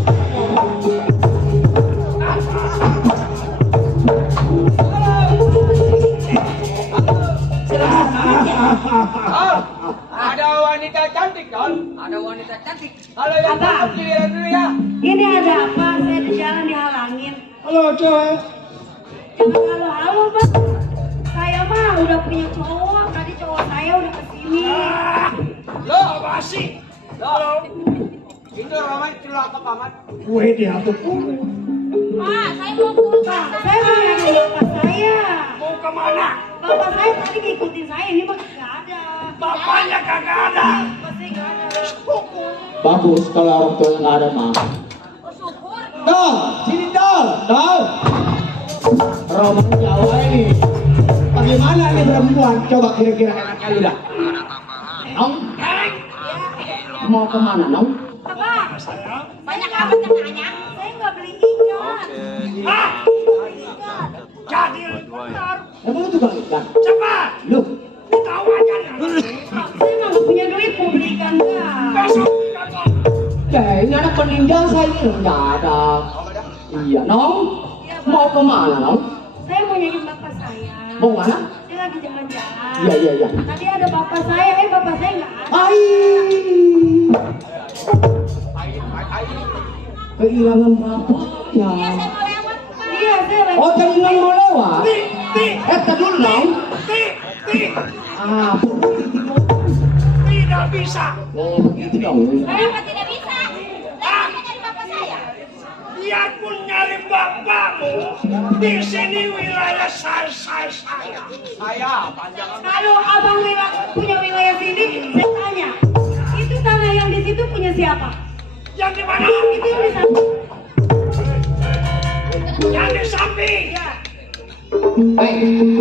Ada wanita cantik kan? Ada wanita cantik. Halo yang Abang. cakep dilihat dulu ya. Ini ada apa? Saya di jalan dihalangin. Halo cewek. Jangan halo-halo bang. Saya mah udah punya cowok. Tadi cowok saya udah kesini. Lo basi. Lo. Itu ramai celaka apa kamat? Kue diatur. Pak, saya mau pulang. Bang, saya mau nyari bapak saya. Mau kemana? Bapak saya tadi ngikutin saya. Ini mah nggak ada. Bapaknya kagak ada. Bapak saya nggak ada. Bagus kalau orang tua nggak ada mah. Oh, syukur. Dol, sini Dol. Roman Jawa ini. Bagaimana nih perempuan? Coba kira-kira enaknya lu dah. Nong, mau kemana Nong? Abang, Banyak apa tanya? saya nggak beli ikan. Hah? Jadi Emang lu tukang ikan? cepat. Lu, Tahu aja. Saya nggak punya duit mau beli ikan bang. Besok. ini anak peninggal saya ini nggak ada. Iya Nong, mau kemana Nong? Saya mau nyari bapak saya. Mau mana? Dia lagi jalan-jalan. Iya. Tadi ada bapak saya, bapak saya nggak ada. Hai. Kehilangan bapaknya. Saya mau lewat, Pak. Iya, saya lagi. Oh, kehilangan mau lewat? Tadi dulu Nong. Ah, Tidak bisa. oh begitu dong. Kenapa tidak bisa? Saya dari bapak saya. Biarpun nyari bapakmu, di sini wilayah saya. Saya panjangan. Kalau abang punya wilayah sini, saya tanya, itu tanah yang di situ punya siapa? Yang di mana? Itu yang di sana. Yang di samping.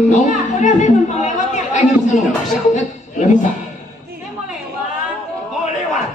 No? Nah, udah saya numpang lewat ya. Nggak bisa no. Nggak bisa. Saya mau lewat. Mau lewat.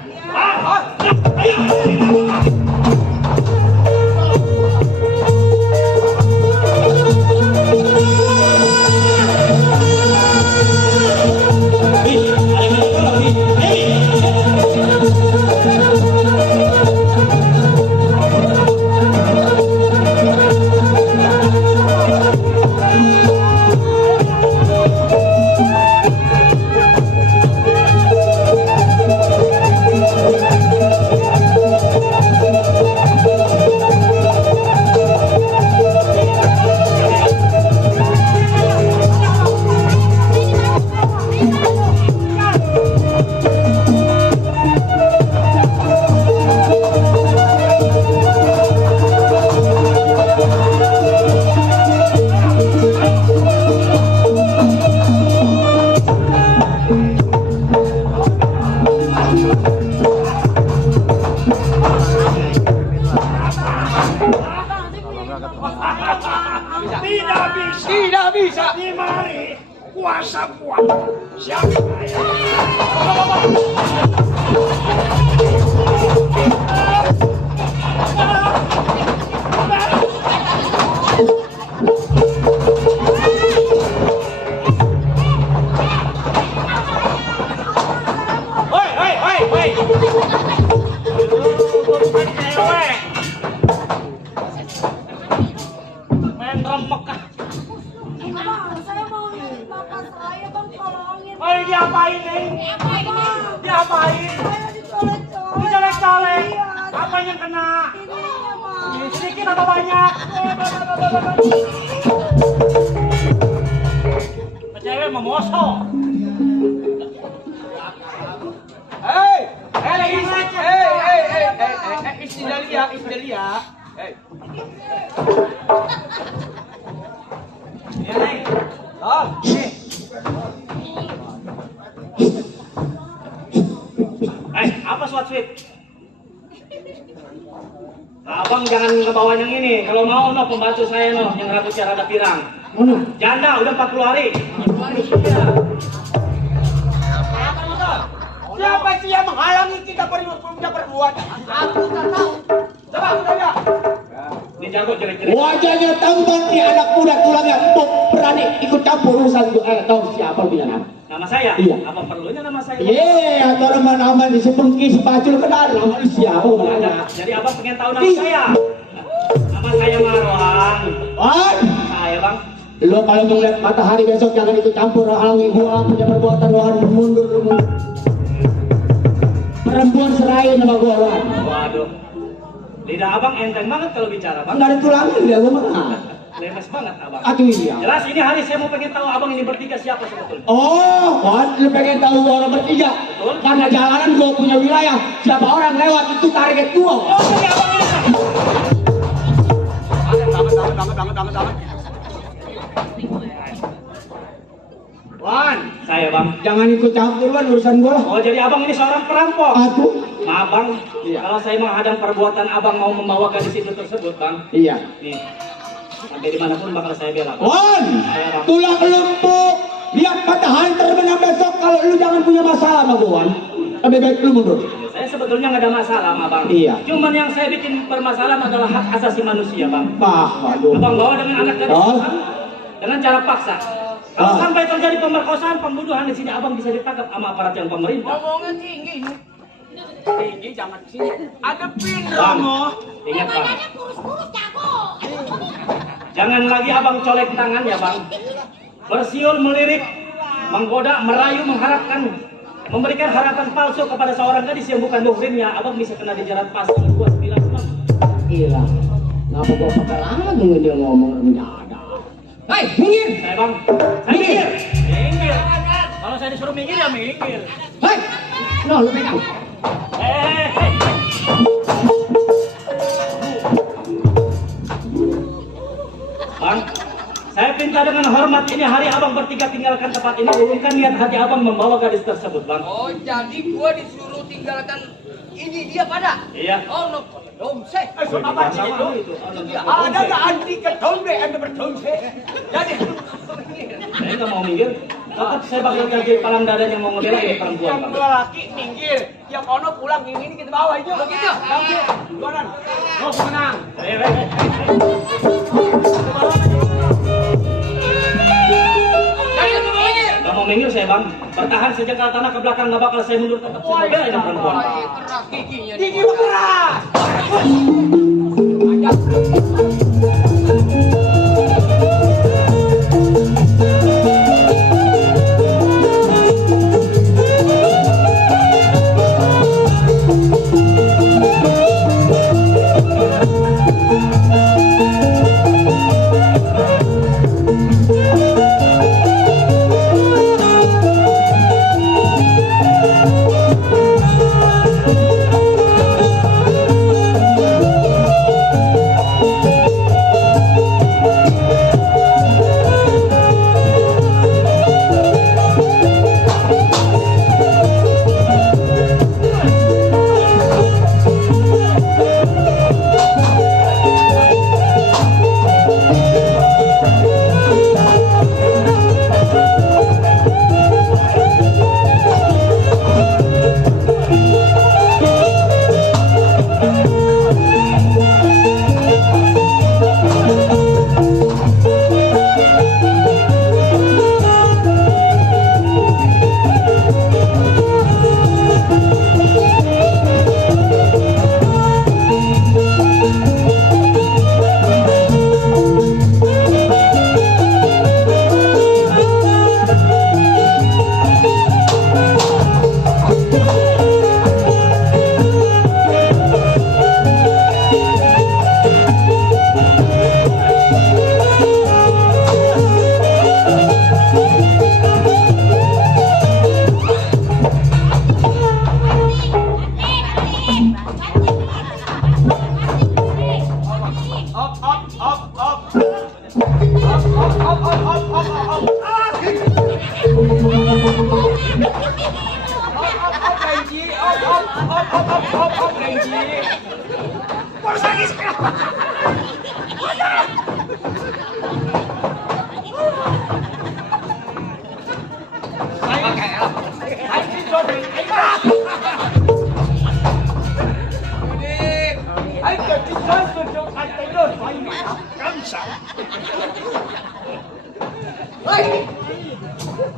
Tidak bisa. Di mari kuasa kuasa. Siapa saya? Hei. Cewek. Main rempek. Abang, saya mau nyari bapak saya, bang, tolongin. Oh, diapain nih? Apa ini? Diapain? Saya dicolek-colek. Dicolek-colek. Iya, Apa yang kena? ininya, bang. Sedikit atau banyak? Cewek memosok. Istilah. Hei. Ini. Oh. Apa sweet? Abang jangan ngebawa yang ini. Kalau mau no pembantu saya no yang rambutnya rada pirang. Mana? Janda udah 40 hari. 40 hari sudah. Siapa sih yang menghalangi kita berbuat? Aku tak tahu. Coba tanya. Ini jago jelek-jelek. Wajahnya tampan nih anak muda tulangnya empuk berani ikut campur urusan tahu siapa bilang? Nama saya? Iya. Apa perlunya nama saya? Iya, atau nama di sepengki sebacul kenal nama siapa mana? Jadi abang pengen tahu nama Iya. saya? Nama saya Marwan. Wan, Saya bang. lo kalau mau lihat matahari besok jangan ikut campur halangi gua punya perbuatan Wan mundur lu. Perempuan serahin sama gua Wan. Waduh. Lidah abang enteng banget kalau bicara bang. Enggak ada tulangnya dia gua mah. Lemes banget abang. Aduh iya. Jelas ini hari saya mau pengen tahu abang ini bertiga siapa sebetulnya. Oh, Wan, lu pengen tahu orang bertiga? Betul. Karena jalanan gua punya wilayah, siapa orang lewat itu target gua. Oh jadi abang ini. Banget. Wan, Saya bang. jangan ikut campur Wan urusan gua. Oh jadi abang ini seorang perampok. Aduh. Maaf bang. Iya. Kalau saya menghadang perbuatan abang mau membawa gadis itu tersebut bang. Iya. Nih. Sampai dimanapun bakal saya bela. Bang. Wan, tulang lumpuk. Lihat matahari terbenam besok kalau lu jangan punya masalah sama gua, Wan. Lebih baik lu mundur. Saya sebetulnya nggak ada masalah sama bang. Iya. Cuman yang saya bikin permasalahan adalah hak asasi manusia bang. Waduh. Abang bawa dengan anak gadis Oh. bang, dengan cara paksa. Kalau Ah. sampai terjadi pemerkosaan, pembunuhan di sini abang bisa ditangkap sama aparat yang pemerintah. Ngomongnya tinggi ini. Tinggi jangan sini. Ada pin Bang, Romo. ingat bang. Badannya kurus-kurus, jago. Jangan lagi abang colek tangan ya bang. Bersiul, melirik, menggoda, merayu, mengharapkan, memberikan harapan palsu kepada seorang gadis yang bukan muhrimnya. Abang bisa kena dijerat pasal 296. Gila. Ngapa gua pakai lagi dia ngomong mendadak? Hei, minggir. Saya bang, saya minggir. Minggir. disuruh minggir ya minggir. Hei, no lu pegang. Bang, saya minta dengan hormat ini hari abang bertiga tinggalkan tempat ini. Urungkan niat hati abang membawa gadis tersebut, bang. Oh, jadi gua disuruh tinggalkan ini dia pada? Iya. Oh, no, domse. Apa sih itu? Ada nggak anti ketombe Anda berdomse? Jadi Saya nggak mau minggir. Tetap saya bakal jadi palang dadanya mau ngebela ini perempuan, yang bang. laki minggir, yang ono pulang ini kita bawa itu begitu. Gimana? Oh, menang. Nggak mau minggir saya, bang. Bertahan sejengkal tanah ke belakang, nggak bakal saya mundur. Tetap saya ngebela ini perempuan, bang. Keras giginya. Gigi lu keras.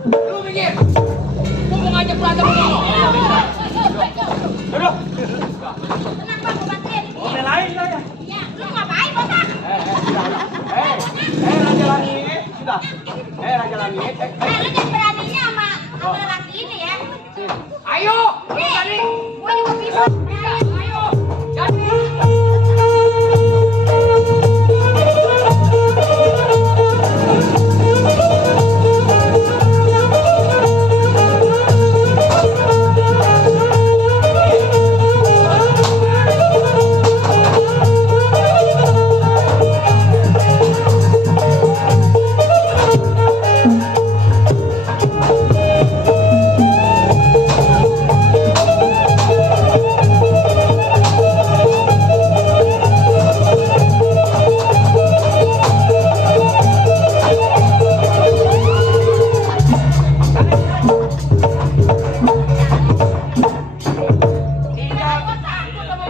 Lu minggir. Gua mau ngajak berantem lu. Duduk. Tenang bang, gue bantuin. Oh, belain saya. Iya, lu ngapain botak? Raja Langit. Sudah. Raja Langit. Lu jangan beraninya sama laki ini ya. Ayo. Nih, gue juga bisa. Ayo. Jadi.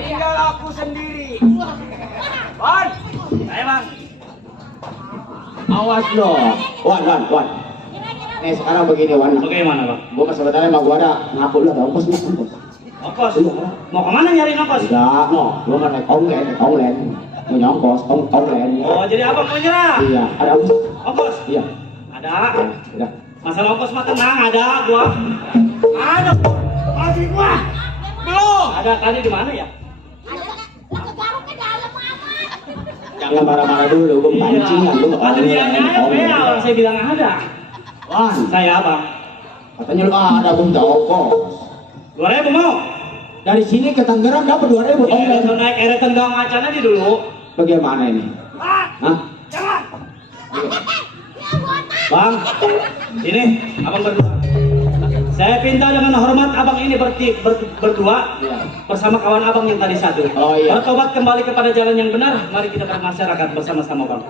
Tinggal aku sendiri. Wan. Saya, bang. Awas lo. Wan. Sekarang begini Wan. Bagaimana, bang? Gua sebenarnya mau gua ada ngaku lu ada ongkos nih. Ongkos. Mau kemana nyari ongkos? Enggak, no. Gua kan naik online. Punya ongkos, online. Oh, jadi abang mau nyerah? Iya, ada ongkos. Ongkos? Iya. Ada. Udah. Masalah ongkos mah tenang, ada gua. Ada. Masih gua. Belum. Ada tadi di mana ya? Lu ke garuk ke dalam amat. Jangan marah-marah dulu, gua pancingan lu. Ada dia aja, orang saya bilang ada. Wan, Saya abang. Katanya lu ada bunta ongkos. 2.000 mau? Dari sini ke Tangerang dapat 2.000 Ya, ongkos. itu naik air tenggang macan aja dulu. Bagaimana ini? Hah? Bang, ini abang berdua. Saya minta dengan hormat abang ini berdua bersama kawan abang yang tadi satu. Oh, iya. Bertobat kembali kepada jalan yang benar. Mari kita bermasyarakat bersama-sama, Bang.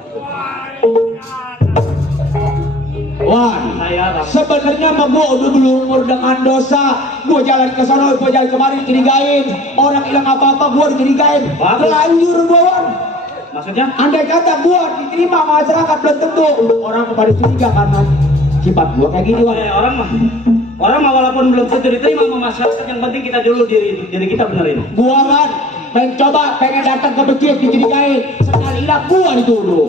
Wan, Saya, Bang. sebenarnya mah gua udah berumur dengan dosa. Gua jalan ke sana, gua jalan kemari dicurigain. Orang hilang apa-apa gua dicurigain. Bagus. Terlanjur gua, Wan. Maksudnya? Andai kata gua diterima masyarakat belum tentu orang kepada curiga karena sifat gua kayak gini, Wan. Orang mah walaupun belum tentu diterima sama masyarakat, yang penting kita dulu diri kita benerin. Gua kan pengen datang ke masjid dicurigain. Sekali hilang gua dituduh.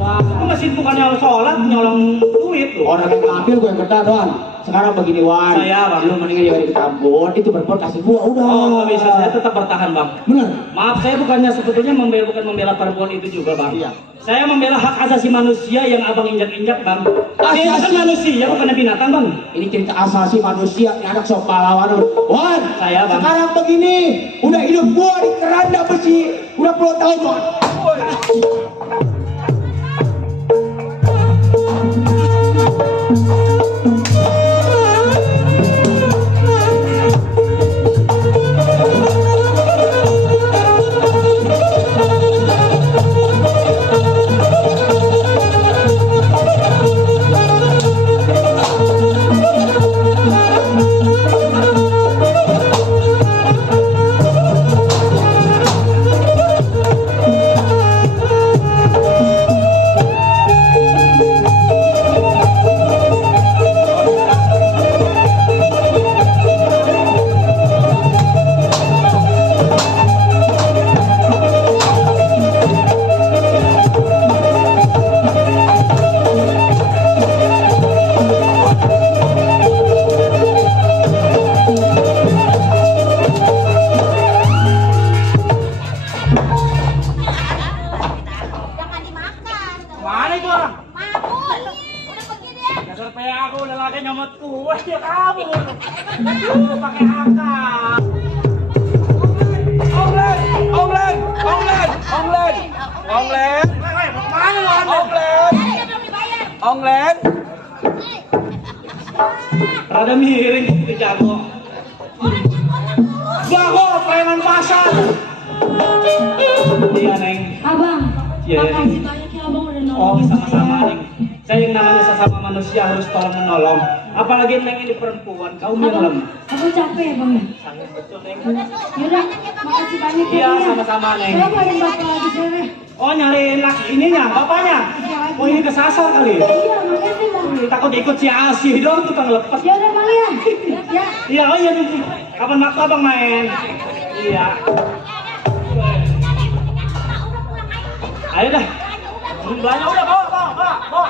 Aku masih bukannya sholat, nyolong duit loh. Orang yang ngambil gue yang kena doang. Sekarang begini, Wan. Saya, Bang. Lu mendingan jadi ke Ambon, itu berbuat kasih gua udah. Oh, nggak bisa, saya tetap bertahan, Bang. Bener. Maaf, saya bukannya sebetulnya bukan membela perempuan itu juga, Bang. Iya. Saya membela hak asasi manusia yang abang injak-injak, Bang. Asasi- Dia kan manusia, bukan binatang, Bang. Ini cerita asasi manusia, ini anak sok pahlawan. Wan, Saya, Bang. sekarang begini, udah hidup gua di keranda besi, udah 10 tahun, Wan. Jangan dimakan. Mana itu orang? Mabul. Udah pergi dia. Dasar pea aku udah lagi nyomot kue, dia kabur. Pakai akal. Onglen. Mana lo anda? Dia belum dibayar. Onglen. Rada miring gitu jago. Jago, preman pasar. Iya, Neng. Abang, Iya, iya, makasih Neng. banyak ya abang udah Oh, nolongin sama-sama, saya. Neng. Saya yang namanya sesama manusia harus tolong menolong. Apalagi Neng ini perempuan, kaum yang Abang, lemah. aku capek ya bang. Sangat betul, Neng. Yaudah, makasih banyak ya. Iya, Bang, ya. sama-sama, Neng. Saya mau bapak lagi sore. Oh, nyariin laki ininya, bapaknya. Oh, ini kesasar kali. Iya, makasih bang. Takut ikut si Asih dong, tukang lepas. Ya udah bang ya. Ya. Iya, oh iya, Neng. Kapan waktu abang main? Iya. Ayo dah. Belanja udah, bawa.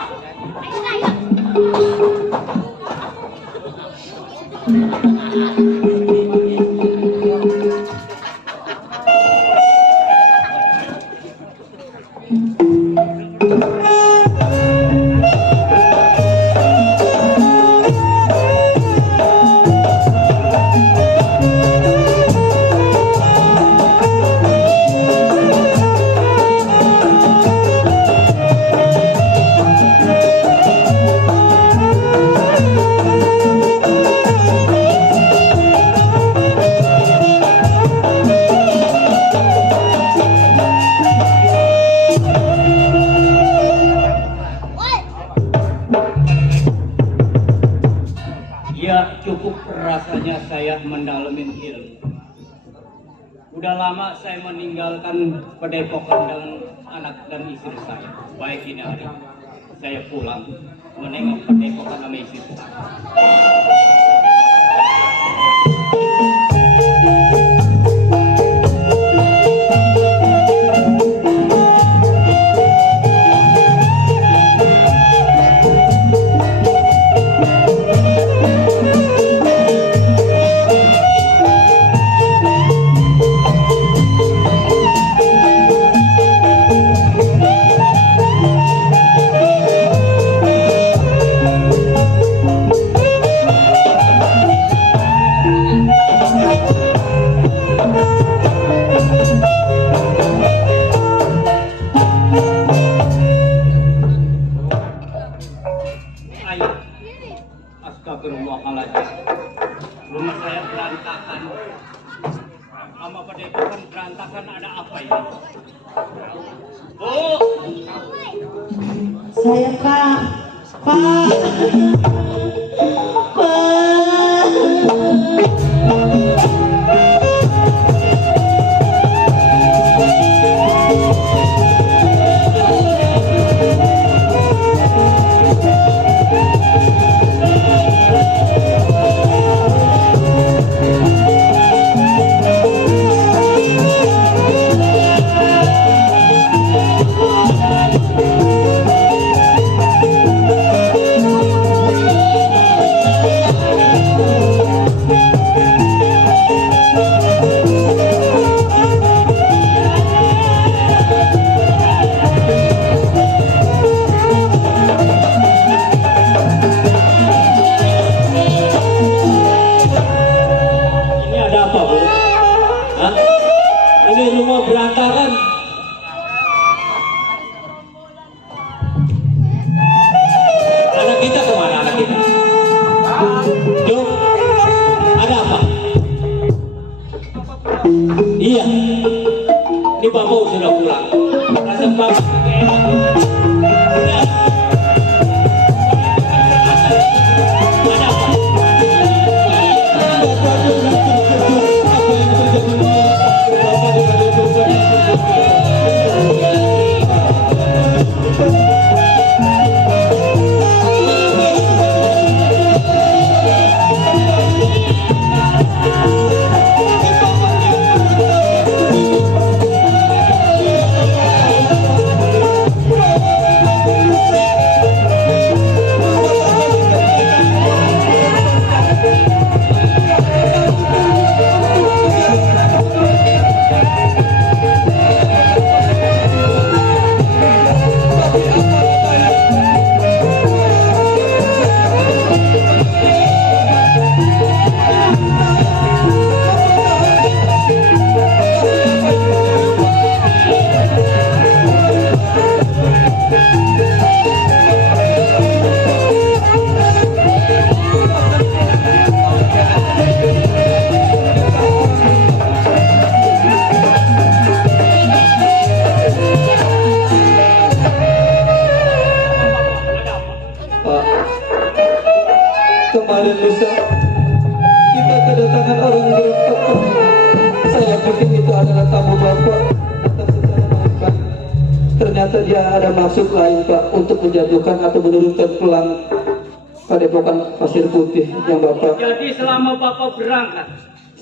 Ya, cukup rasanya saya mendalamin ilmu. Udah lama saya meninggalkan padepokan dengan anak dan istri saya. Baik ini hari saya pulang menengok padepokan sama istri saya. saya. Astagfirullahaladzim. Rumah saya berantakan. Sama padepokan berantakan, ada apa ini? Bu! Saya Pak. Ini ada apa, Bu? Hah? Ini rumah berantakan. Anak kita kemana anak kita? Yuk, ada apa? Iya, ini bapak sudah pulang. Rasa bapak enak. Udah. Ada apa? Pak, kemarin lusa kita kedatangan orang beruntung. Saya pikir itu adalah tamu Bapak datang secara makan. Ternyata dia ada maksud lain, Pak, untuk menjatuhkan atau menurunkan pelang padepokan Pasir Putih yang Bapak. Jadi selama Bapak berangkat,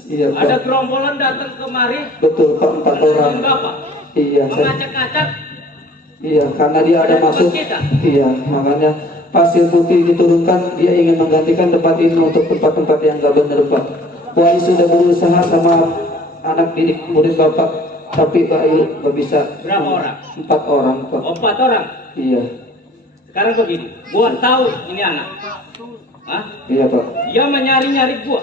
Iya, ada Pak. gerombolan datang kemari, Betul, Pak, 4 orang. dengan Bapak, Iya, saya. mengacak-acak. Iya, karena dia ada maksud. Iya, makanya Pasir Putih diturunkan, dia ingin menggantikan tempat ini untuk tempat-tempat yang nggak benar, Pak. Wali sudah berusaha sama anak didik murid Bapak, tapi Pak Ayu nggak bisa. Berapa orang? 4 orang, Pak. 4 orang. Iya, Sekarang begini, gua tahu ini anak. Hah? iya, Pak. Dia menyari-nyari gua.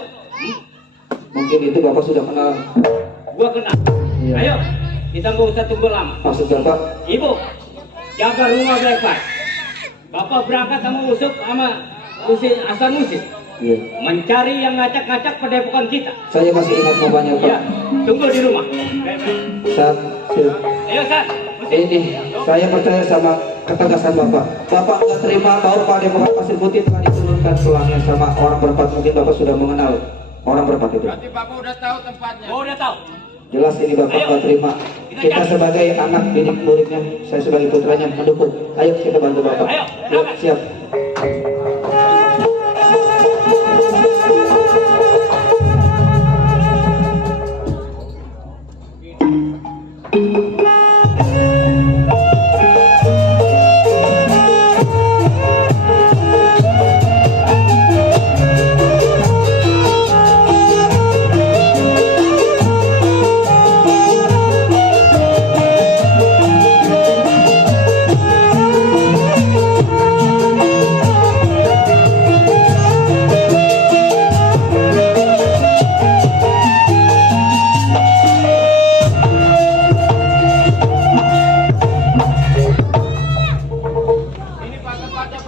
Mungkin itu Bapak sudah kenal. Gua kenal. Iya. Ayo, kita nggak usah tunggu lama. Maksud Bapak? Ibu, jaga rumah baik-baik. Bapak berangkat sama Usuk sama Hasan Musid. Iya. Mencari yang ngacak-ngacak padepokan kita. Saya masih ingat namanya, Pak. Iya, tunggu di rumah. Saat Ayo, San. ini saya percaya sama ketegasan Bapak. Bapak nggak terima bahwa padepokan Pasir Putih telah diturunkan pelangnya sama orang berempat. Mungkin Bapak sudah mengenal orang berempat itu. Berarti Bapak udah tahu tempatnya. Oh, udah tahu. Jelas ini Bapak nggak terima. Kita sebagai anak didik muridnya, saya sebagai putranya mendukung. Ayo kita bantu Bapak. Ayo, Yuk, siap.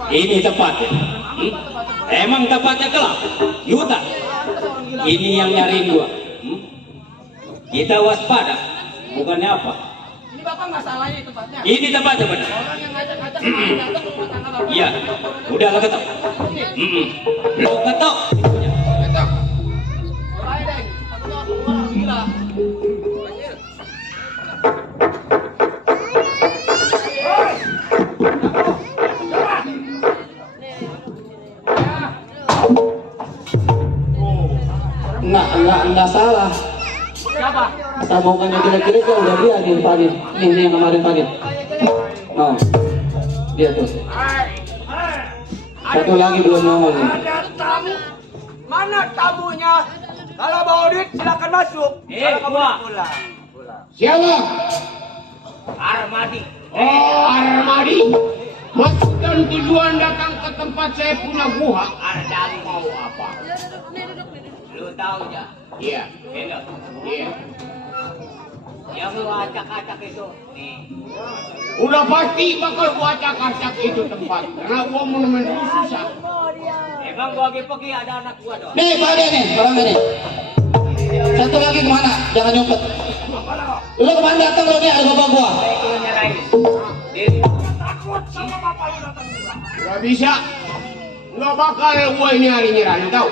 Ini tempatnya. Emang tempatnya gelap? Yuta, ini yang nyariin gua. Kita waspada, bukannya apa? Ini bapak nggak salahnya tempatnya. Ini tempatnya benar. Orang yang ngajak-ngajak datang ke rumah tangga bapak. Iya, udah lo ketok. Lo ketok. Mulai deh. Satu orang gila. Enggak salah. Siapa? Sambungannya kira-kira kok udah dia nih Padin. Nih yang kemarin Padin. Oh, dia tuh. Satu lagi belum nongol nih. Ada tamu. Mana tamunya? Kalau bawa duit silakan masuk. Kalau kamu gua. pulang. Siapa? Armadi. Oh, Armadi. Maksud dan tujuan datang ke tempat saya punya gua. Ardali. Mau apa? Lu tahu ya? Iya. Enak. Iya. Yang lu acak-acak itu. Nih. Udah pasti bakal gua acak-acak itu tempat. Karena gua mau nemenin lu susah. Emang gua pergi ada anak gua doang. Nih, Pak Ade nih, orangnya nih. Satu lagi kemana? Jangan nyumpet. Lu kemana datang lu nih, ada bapak gua. Saya itu nyerahin. Takut sama bapak lu datang juga. Gak bisa. Gak bakal gua ini hari nyerahin tau.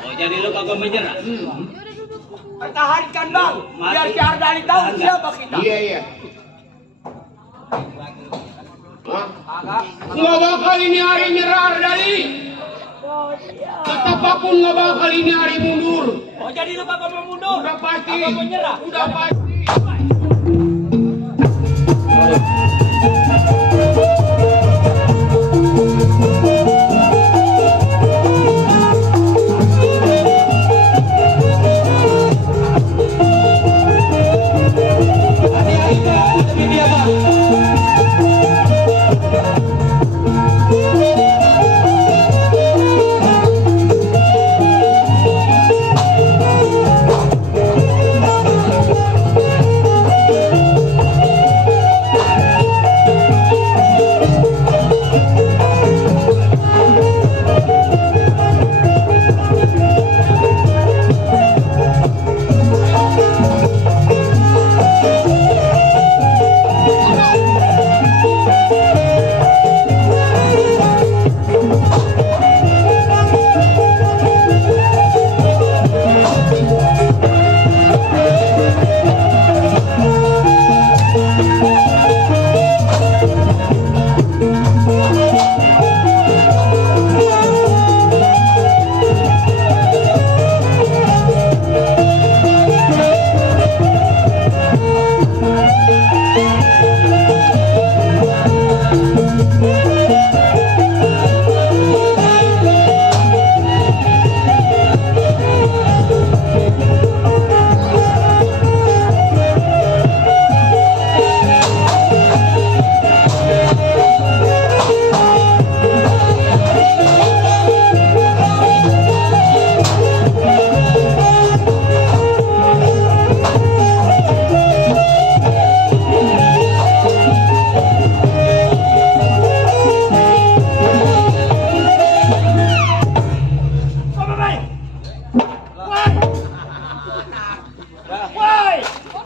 Oh, jadi lu kagak menyerah? Pertahankan bang. Biar si Ardali tahu siapa kita. Iya, iya. Hah? Agak. Gak bakal ini hari nyerah Ardali. Tetap aku gak bakal ini hari mundur. Oh, jadi lu kagak mau mundur? Udah pasti. Kagak mau nyerah? Udah pasti.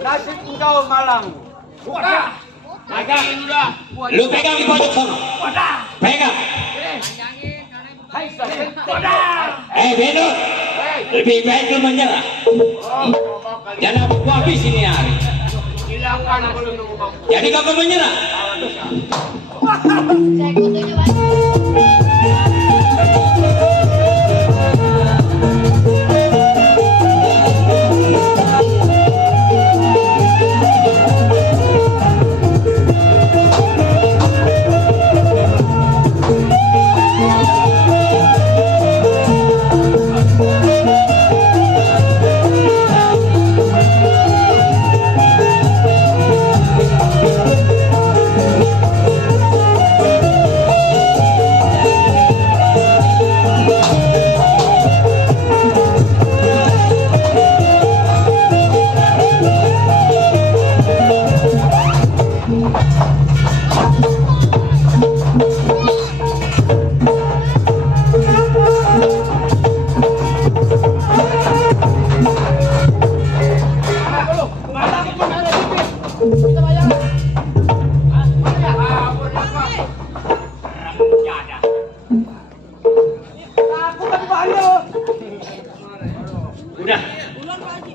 Nasib engkau malang. Udah. Pegang udah. Lu pegang di pojok sana. Pegang. Hai, Bedor. Lebih baik lu menyerah. Jangan aku habis ini hari. Silakan aku nunggu bang. Jadi kagak menyerah.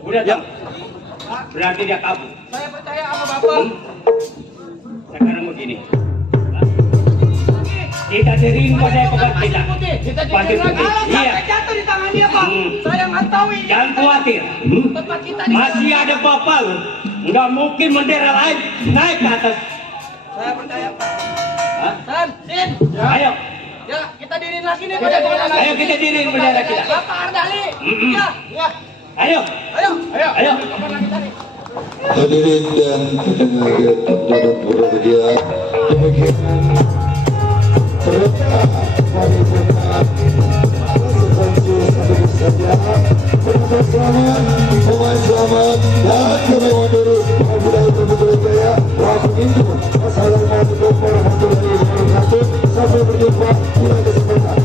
Udah Tom. Berarti dia kabur. Saya percaya sama Bapak. Sekarang begini. Kita diriin pada pegang kita. Kita Pasir jadi putih. lagi. Iya. Sampai jatuh di tangan dia, Pak. Saya nggak tahu ini. Jangan khawatir. Tempat kita di Masih ada bapak lu. Nggak mungkin bendera lain naik ke atas. Saya percaya, Pak. Hah? San, Sin. Ayo. Ya, kita diriin lagi nih pada Ayo kita diriin bendera kita. Bapak Ardali. Mm-mm. Ya, ya. Ayo. Ayo. Ayo. Kapan lagi tadi? Hadirin dan pendengar yang dalam berbahagia, demikian cerita dari berkat konsekuensi satu saja. Penonton selamat, pemain selamat, dan kami mundur budaya berbudaya. Waktu itu, assalamualaikum warahmatullahi wabarakatuh. Sampai berjumpa di lain kesempatan.